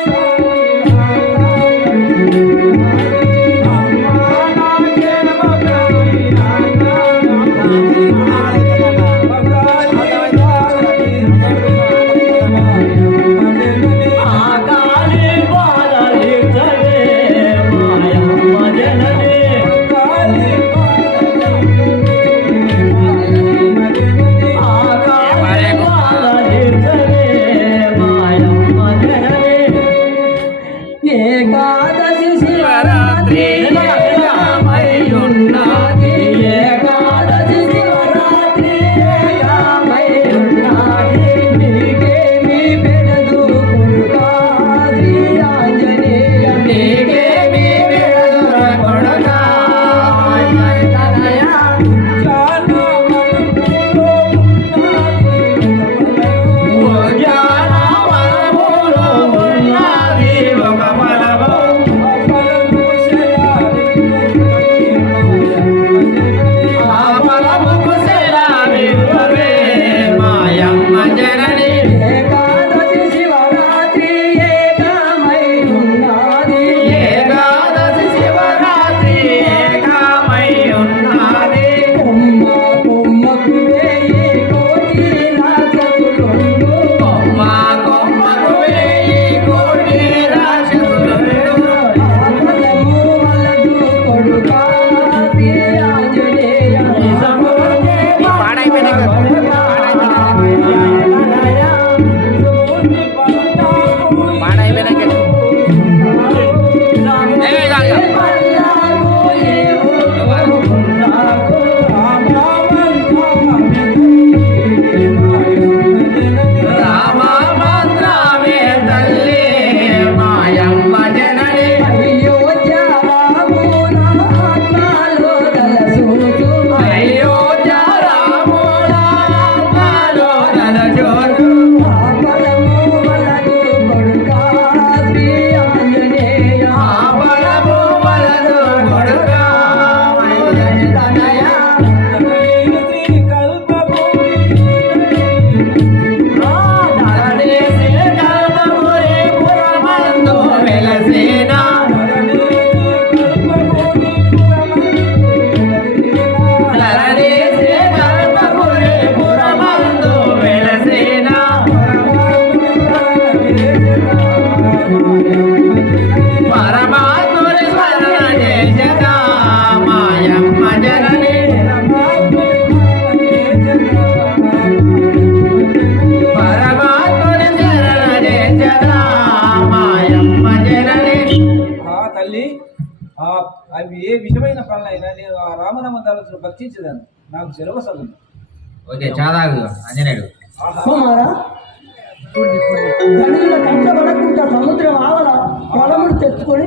ఏ విషమైన పనులైనా నేను ఆ రామనామ దాలతో భక్తించదాను. నాకు సెలవు సగం. ఓకే చాదాగు ఆంజనేయుడు. కుమారా గనుల కష్టపడకుండా సముద్రం ఆవల పొలములు తెచ్చుకొని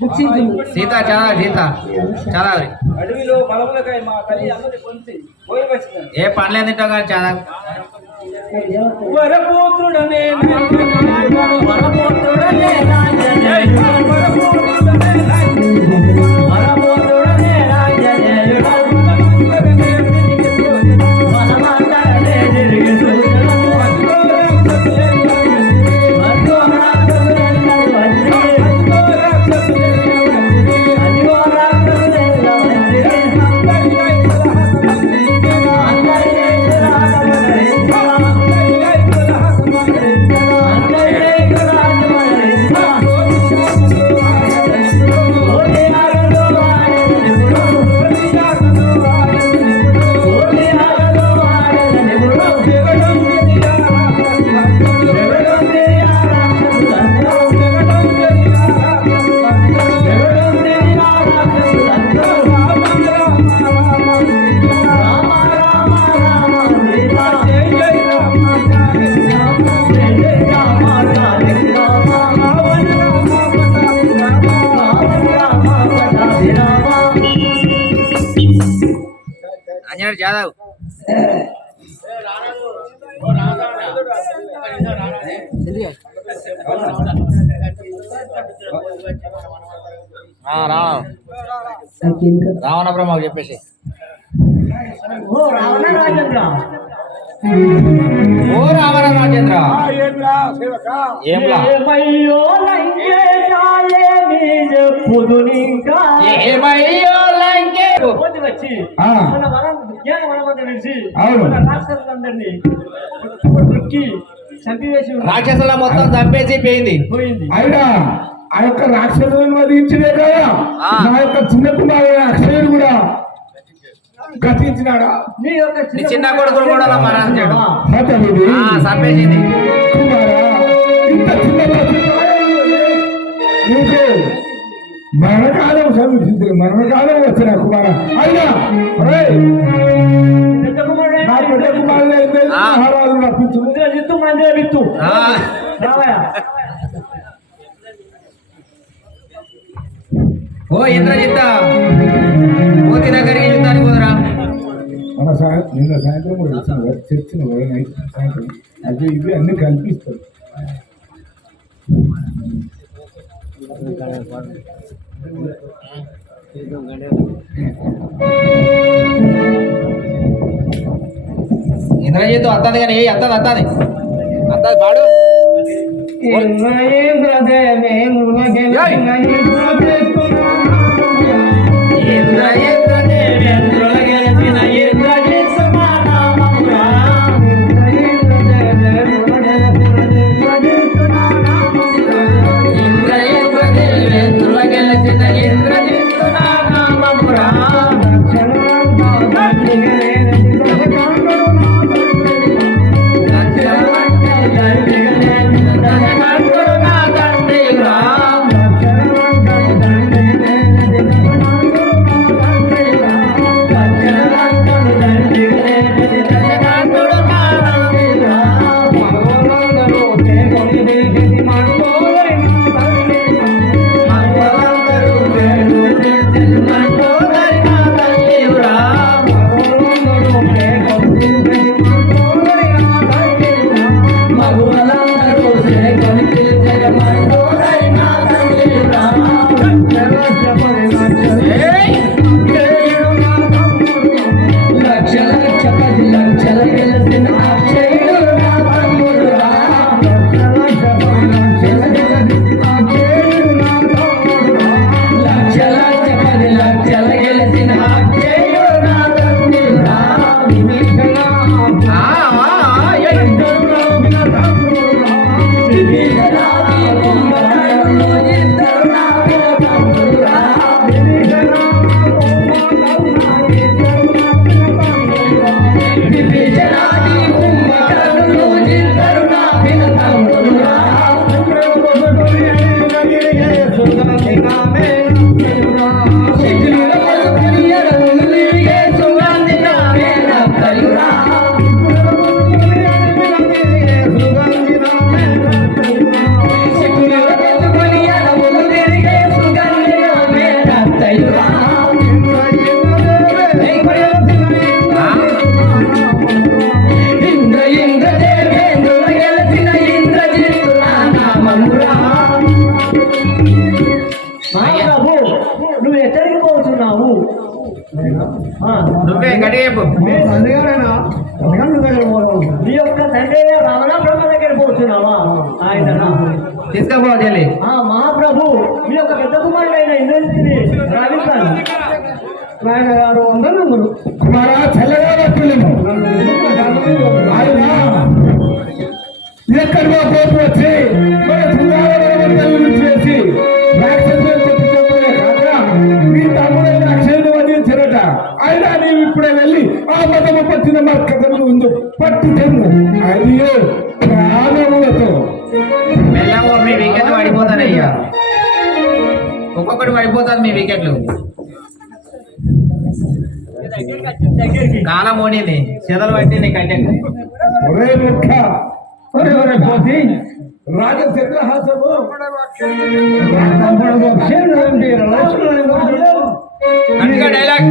భుక్షించింది. సీత చాదాగు అడవిలో బలములకై మా తల్లి అన్నది పొంది పోయి వచ్చింది. ఏ పనులు తింటావు కానీ చాదాగు. వరపుత్రుడనే ఆంజనేయుడు చాదాగు. రావణ బ్రహ్మ చెప్పేసి. ఓ రావణ రాజేంద్ర, ఓ రావణ రాజేంద్ర ఏంలా ఏమయ్యో లంకేశాలే నీ చెప్పుదునింకా. ఏమయ్యో లంకే పోటీ వచ్చి ఆ. మన వనం జ్ఞాన వనమంతా విడిచి అవును. మన రాక్షసులందరినీ దొక్కి చంపివేసి రాక్షసుల మొత్తం చంపేసి పోయింది. పోయింది. అయినా ఆ యొక్క రాక్షసులను వధించినే కదా ఆ. నా యొక్క చిన్న కుమారుడు అక్షయుడు కూడా గతించినాడా? నీ యొక్క నీ చిన్న కొడుకును కూడా మరణించాడు. హతమిది. చంపేసింది. కుమారా, ఇంత చిన్న నీకు మరణకాలం సమీక్షించు. మరణకాలం వచ్చిన కుమార అయినా పెద్ద కుమారుడు నా పెద్ద కుమారుడు అయితే ఆ. మహారాజు రప్పించు. విత్తు మందే విత్తు ఆ, రావయ్య. ఓ ఇంద్రజిత్త కోతి దగ్గరికి యుద్ధానికి పోదురా. మన నిన్న సాయంత్రం కూడా వచ్చిన చర్చిన నైట్ సాయంత్రం అది ఇవి అన్ని కల్పిస్తారు. ఇంద్రజిత్తు అత్తది కానీ అత్తది అత్తది అత్తది పాడు. ఇంద్రజిత్తు దేవేంద్రుల గెలిచిన ఇంద్రజిత్తు మా నామమురా. ఇంద్రజిత్తు దేవేంద్రుల గెలిచిన ఇంద్రజిత్తు నా నామమురా. అంటే రమణ బ్రహ్మ దగ్గర పోతున్నావా ఆయన తీసుకపోవాలి మహాప్రభు మీ యొక్క పెద్ద కుమారుడు అయిన ఇంద్రుడిని రావిస్తాను ఆయన గారు వందనములు కుమారా చల్లగా పట్టులేము ఆయన ఎక్కడికో పోతూ వచ్చి మన బృందావనం చేసి రాక్షసులు కొట్టించబోయే కాక మీ తమ్ముడైన అక్షయుడు వధించరట అయినా నీవు ఇప్పుడే వెళ్ళి ఆ మతము పట్టిన మా కథను ముందు పట్టు చెందు అయ్యో ప్రాణములతో మెల్లగా మీ వికెట్లు పడిపోతాయి ఇక ఒక్కొక్కటి పడిపోతుంది మీ వికెట్లు కాలం ఓడింది చెదలు పట్టింది కట్టెకు ఒరే ముఖ ఒరే ఒరే పోతి రాజచంద్రహాసము గట్టిగా డైలాగ్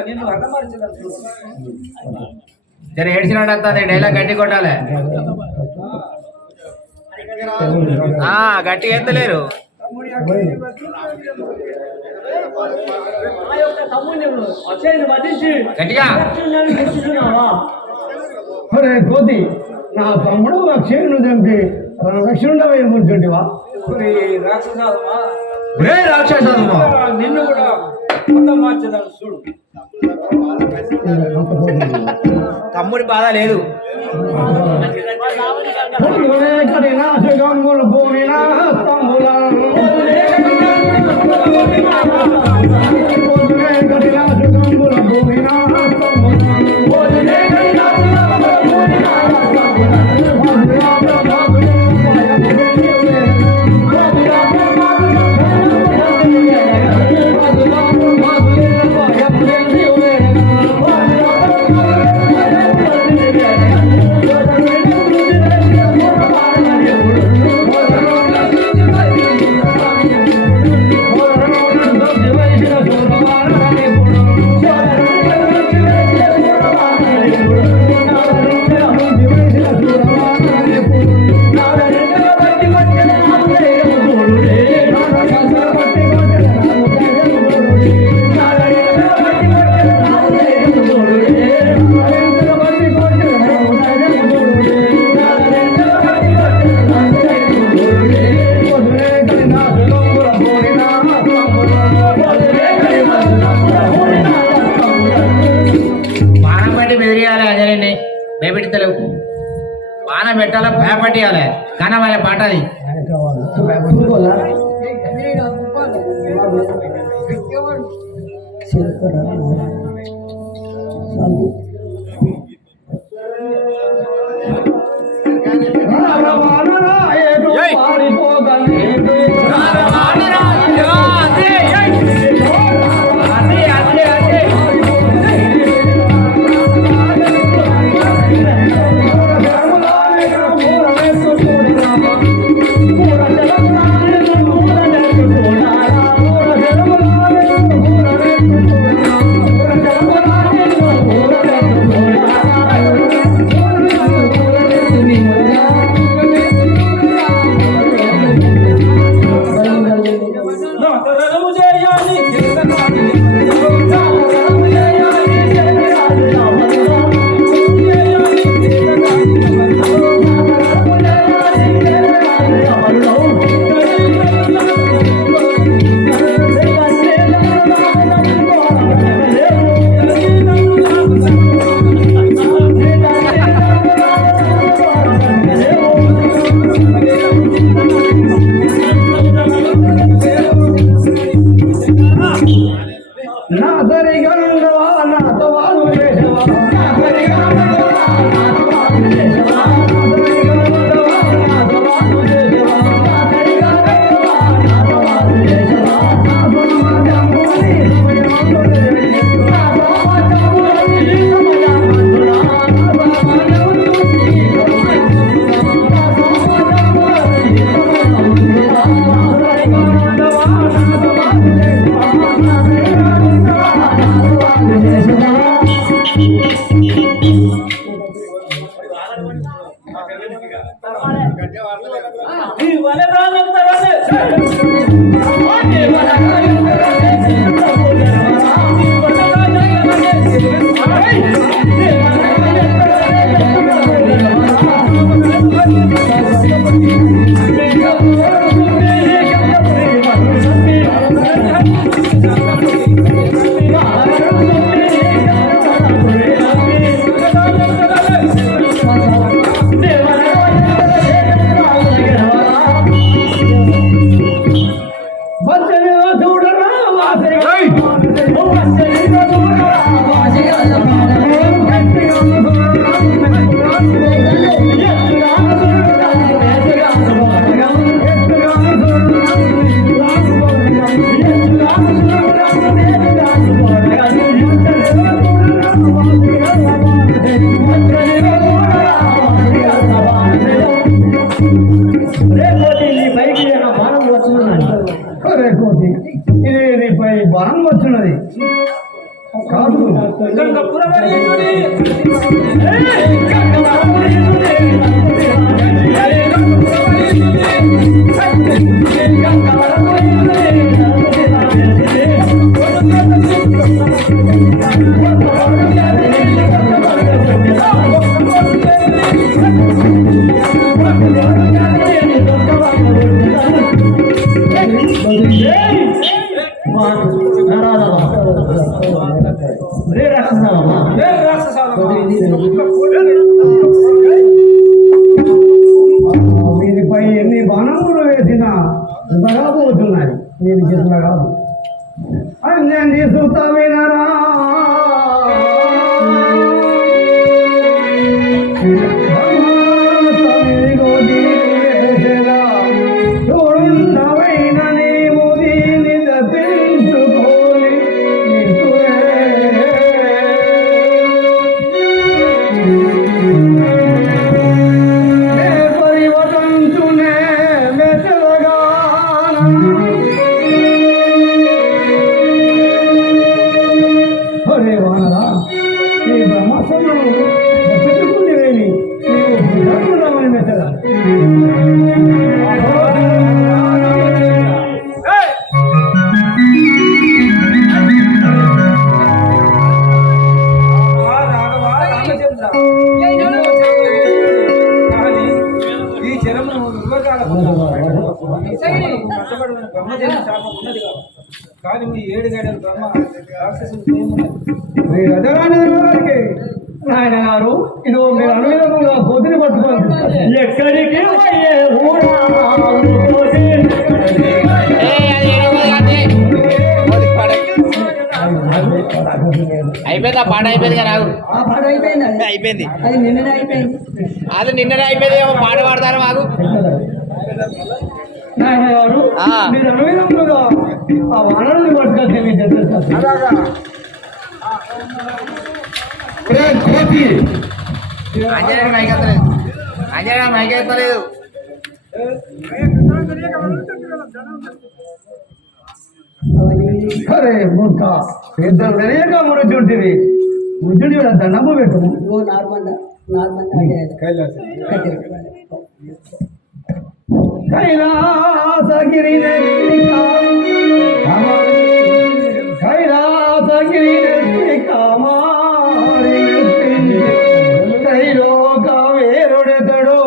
నిన్ను హతమార్చలేదు సరే ఏడ్చినట్టు వస్తుంది డైలాగ్ గట్టి కొట్టాలి గట్టిగా ఎత్తలేరు ఆ యొక్క తమ్ముడిని అక్షయుని వధించి గట్టిగా కూర్చున్నావా ఒరే కోతి నా తమ్ముడు అక్షయుని చంపి రక్షణ కూర్చుంటివా రాక్షసాలమా రాక్షసమ్మా నిన్ను కూడా హతమార్చదాను చూడు తమ్ముడి బాధ లేదు భయపెడతలేవు బాణం పెట్టాలా భయపట్టియాలి ఘనమైన పాట అది Yeah. కాదు గంగపురవరీయుడి వీరిపై ఎన్ని బాణములు వేసినా ఇంతగా పోతున్నాయి మీరు చేసిన కాదు అన్నీ సుత వినరా చూడున్నవైన నీవు దీని తప్పించుకోని పరివతంతునే మెచ్చగా ఒరే వానరా ఈ బ్రహ్మాస్త్రమును తప్పించుకునేవేమి నీవు రామని మెచ్చగా ఈ జలమును యువకాల కష్టపడిన బ్రహ్మదేవుని శాపం ఉన్నది కాదు కానీ మీ 7 గంటల బ్రహ్మ రాక్షసులు నాయన గారు ఇదో మీరు అనువిధంగా పొద్దుని పట్టుకోవాలి ఎక్కడికి పోయే ఊరా అయిపోయింది ఆ పాట అయిపోయింది కదా రాగు ఆ పాట అయిపోయింది అయిపోయింది అది నిన్ననే అయిపోయింది అది నిన్ననే అయిపోయింది ఏమో పాట పాడతారు మాకు నాయన గారు మీరు అనువిధంగా ఆ వానరుని పట్టుకొస్తే మీకు తెలుస్తుంది అంజనా మైకెత్తలేదు అంజనా మైకెత్తలేదు అరే ముక్క ఇద్దరు తెలియక మురుచుంటివి ముద్దుడి దండము పెట్టు కైలాసగిరి కైలాసగిరి కామారి త్రైలోక వేరుడెతడు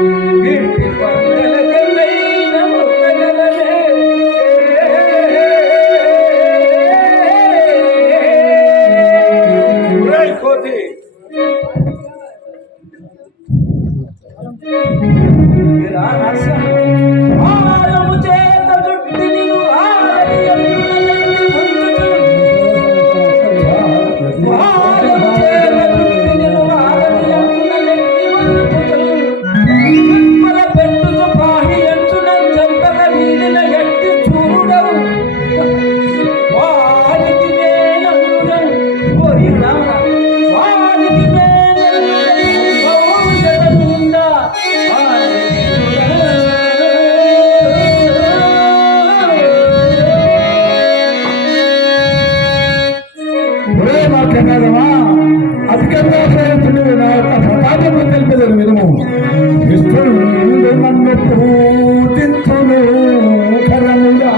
గిట్టి పందలకెళ్ళైన మొక్కలనే. ఒరేయ్ కోతి, ఇలా నరసింహ ఆలము చేత జుట్టి నిన్ను ఆలయంలోకి ముందుకు. ఆలము చేత జుట్టి నిన్ను ఆలయంలోకి ముందుకు. తిప్పల పెట్టుకు పాహి అంచున చంపక వీధిన ఎట్టి చూడవు. వారికి మేననుడను కోరి రామ, వారికి మేననుడను భవిష్యత్తుందా. ఒరే మాట్లాడారమ్మా, అధికంగా ప్రయత్నుడు నా యొక్క ప్రతాపము తెలిపేదని వినుము. విష్ణుడు నన్ను పూజించును కరముగా,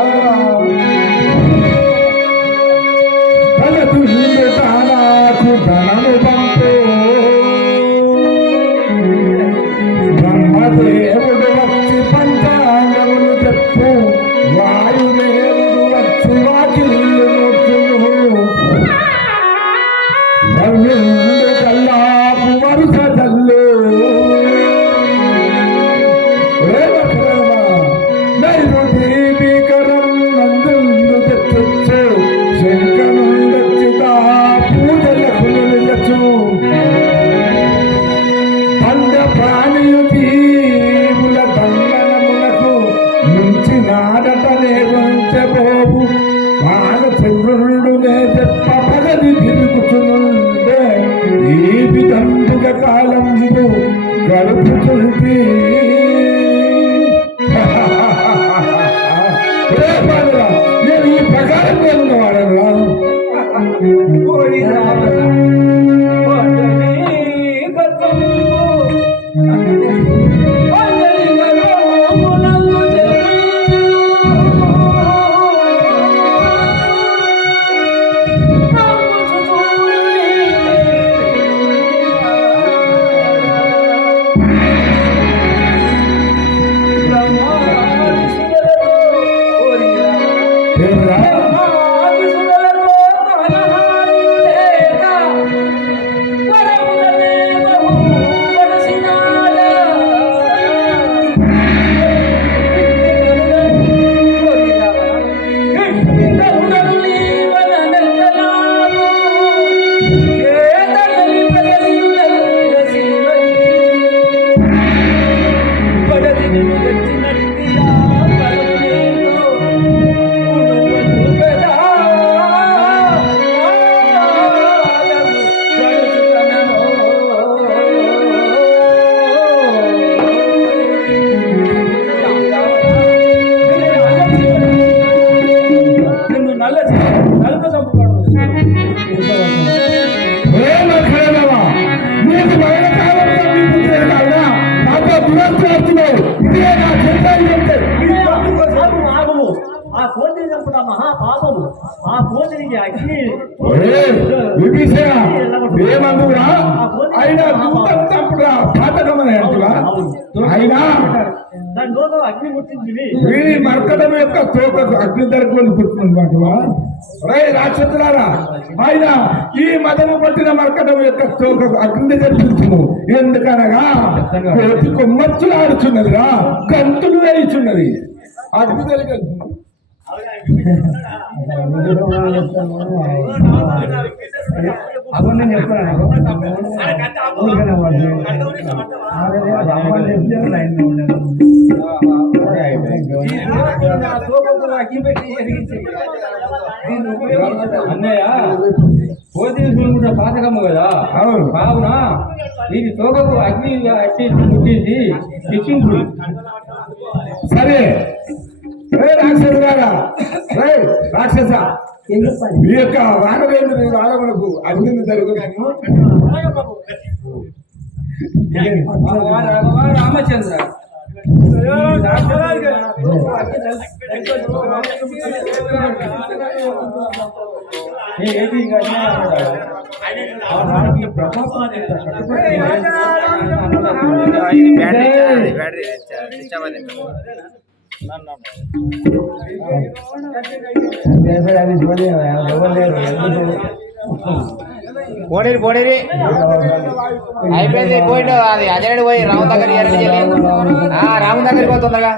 భగతుడు తానాకు ధనము పంపు. బ్రహ్మదేవుడు వచ్చి పంచాంగములు చెప్పు, వాయుదేవుడు వచ్చి వాకిళ్ళు నొచ్చును. కల్లాపు వరుస తల్లు నైరుదీపీకరం నందుందు తెచ్చు, శంకరుండొచ్చితా పూజలకు నిలచు. పండ ప్రాణియు తీవుల దండనమునకు నుంచి నాడటనే వంచబోవు. మానచంద్రుడునే చెప్ప పగది తిరుగుచునుండే, ఈ విధంబుగ కాలంబు గడుపుతుంది. నేను ఈ ప్రకారంగా ఉన్నవాడరా. కోరి రామ వందనీ గతంబు. వందనీ గతంబు నన్ను తెలియు. ఏమిరా? నలుపు చంపుకోవడం ప్రేమ ఖేదమా, నీకు మరణ కాలం సమీపించేది కాదా? నాతో దురస్థిస్తున్నావు. ఇదే నా చెప్తాను చెప్తే ఆగము. ఆ కోతిని చంపుట మహాపాపము. ఆ కోతినికి అగ్ని విభీషణ ఏమందురా? అయినా దూతం చంపురా పాతకమని అంటురా. అయినా దాని రోజు అగ్ని ముట్టించింది. వీడి మర్కటం యొక్క తోకకు అగ్ని దొరకని పుట్టినట్టువా? రే రాక్షసులారా, ఆయన ఈ మదము పట్టిన మర్కటం యొక్క తోకకు అగ్ని జరిపించును. ఎందుకనగా కోతి కొమ్మచ్చులు ఆడుచున్నదిరా, గంతులు వేయుచున్నది. అగ్ని జరిగింది. అప్పుడు నేను చెప్తాను. అన్నయ్య కోతి చూసుకుంటే పాతకమ్మ కదా. అవును. కావున దీని తోకకు అగ్ని అట్టి ముట్టించి శిక్షించుడు. సరే రే రాక్షసులారా, రే రాక్షస, ఈ యొక్క వానరేంద్రుని వారమునకు అగ్ని జరుగుతాము. రామచంద్ర ఏంటి వారికి ప్రతాపాన్ని పోడీరి పోడీరి అయిపోయింది పోయిండు అది అజయుడు పోయి రాము దగ్గర రాము దగ్గరికి పోతుందగా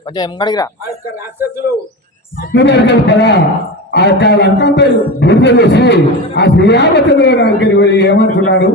కొంచెం ఎంగడిగిరా కదా ఆ లంకంపై బురద చేసి ఆ శ్రీరామచంద్ర దగ్గరికి వెళ్ళి ఏమంటున్నారు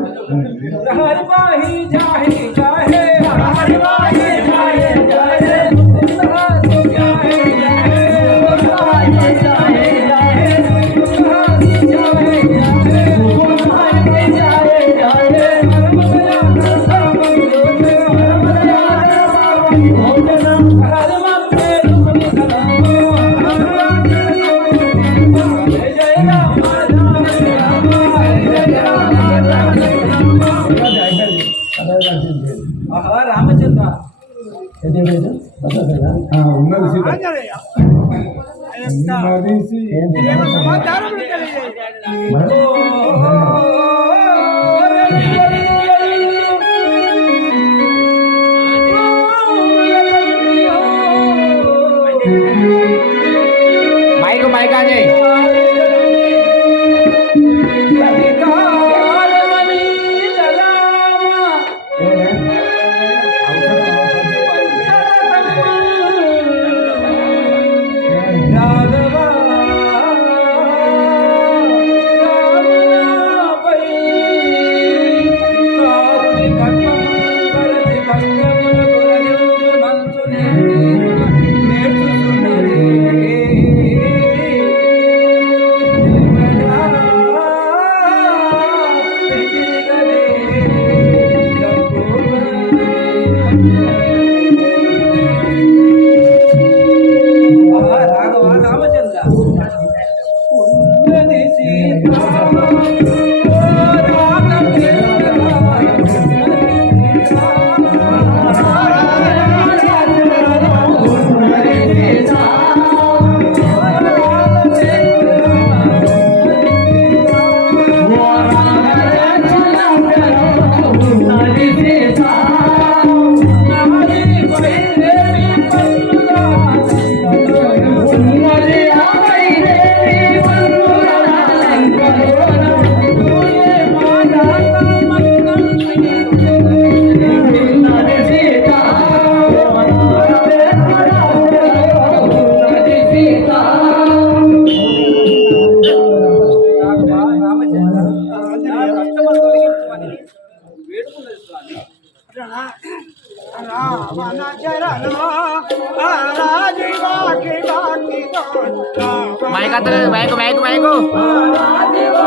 రామచంద్ర ఉన్నది సీత ఆంజనేయ ఉన్నది సమాచారములు తెలియజేయండి. మైక్ మైక్ ఆజయ్ మైక్ అత్తలేదు మైక్ మైక్ మైక్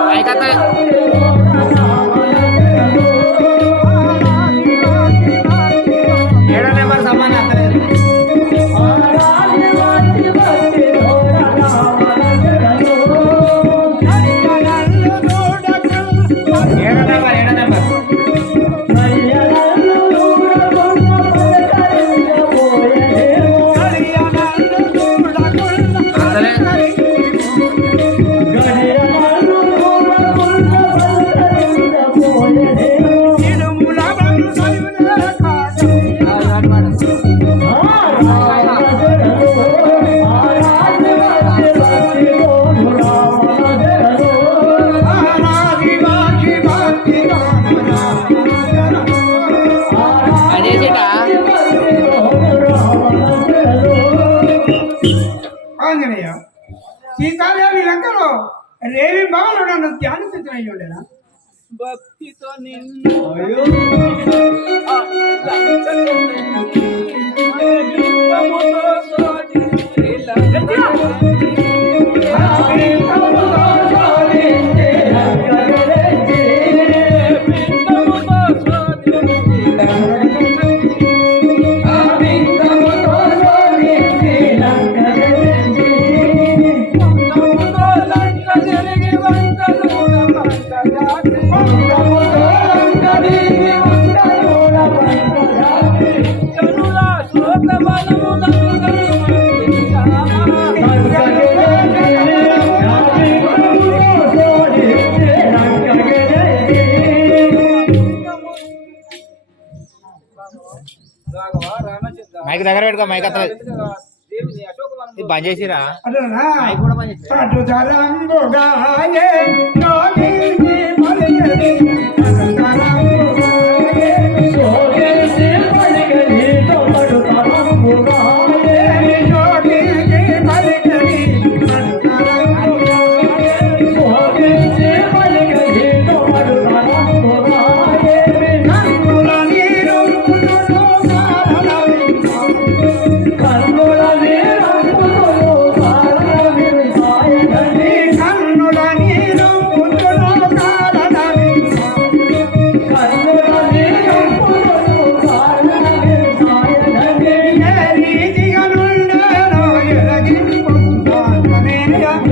మైక్ అత్తలేదు కన్నల్లు చూడ ఆరాధివాకి భక్తితో ఆంజనేయ సీతాదేవి లంకలో రేవి బావలు నన్ను ధ్యానించలేనా భక్తితో నిన్ను మైక్ దగ్గర పెట్టుకో మైక్ అత్త బంద్ చేసిరా అదేనా మైక్ కూడా బంద్ చేసి అటుతరంబుగాయే యోగిని మలియని అటుతరంబుగాయే యోగిని మలియని అటుతరంబుగాయే యోగిని మలియని అటుతరంబుగాయే యోగిని మలియని అటుతరంబుగాయే కన్నుల నీరు పుట్టును కారణమి కన్నుల నీరు కన్నుల నీరు పుట్టును కారణమి కన్నుల నీరు పుట్టును కారణమి ఏ రీతిగా నుండెనో ఎరగింపుగాననేయ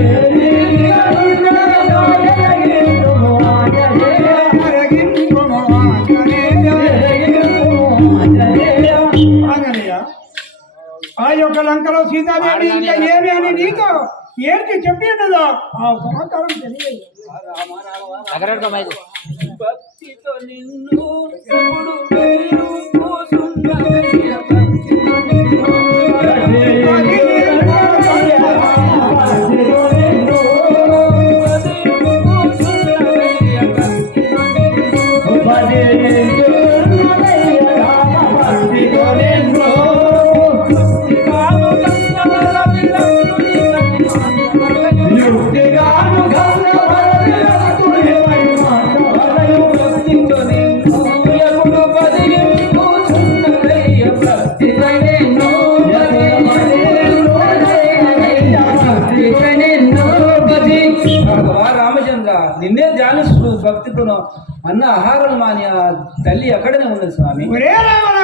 ఏ రీతిగా నుండెనో ఎరగింపుగాననేయ ఆ యొక్క లంకలో సీతాదేవి ఇంకా ఏమి అని నీతో ఏంటి చెప్పినదో ఆ సమాచారం తెలియదు దగ్గర పెట్టుకో మైక్ భక్తితో నిన్ను ఎప్పుడు పేరు పోసున్నదయ్య భక్తితో నిన్ను రామచంద్ర నిన్నే ధ్యానిస్తూ భక్తితో అన్న ఆహారం మాని ఆ తల్లి అక్కడనే ఉన్నది స్వామి ఒరే రావణ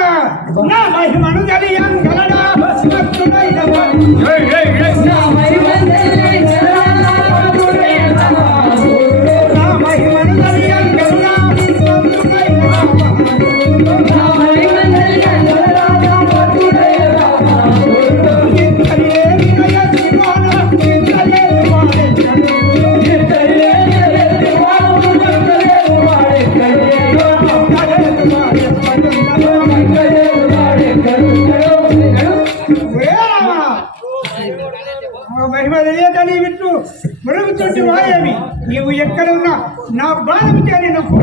నా మహిమను తెలియంగలడా భస్మస్తుడైన వాడు. నా మహిమను తెలియంగలడా భస్మస్తుడైన వాడు. నా మహిమను తెలియంగలడా భస్మస్తుడైన వాడు. నా మహిమను తెలియంగలడా భస్మస్తుడైన వాడు. ఇంతలే వినయ శివాన, ఇంతలే వాడెక్కడు. ఇంతలే శివాన, ఇంతలే వాడెక్కడు. మహిమ తెలియక నీ విట్టు మురుగుతుంటే వాయేమి నీవు ఎక్కడున్నా నా బాణం చేరి నువ్వు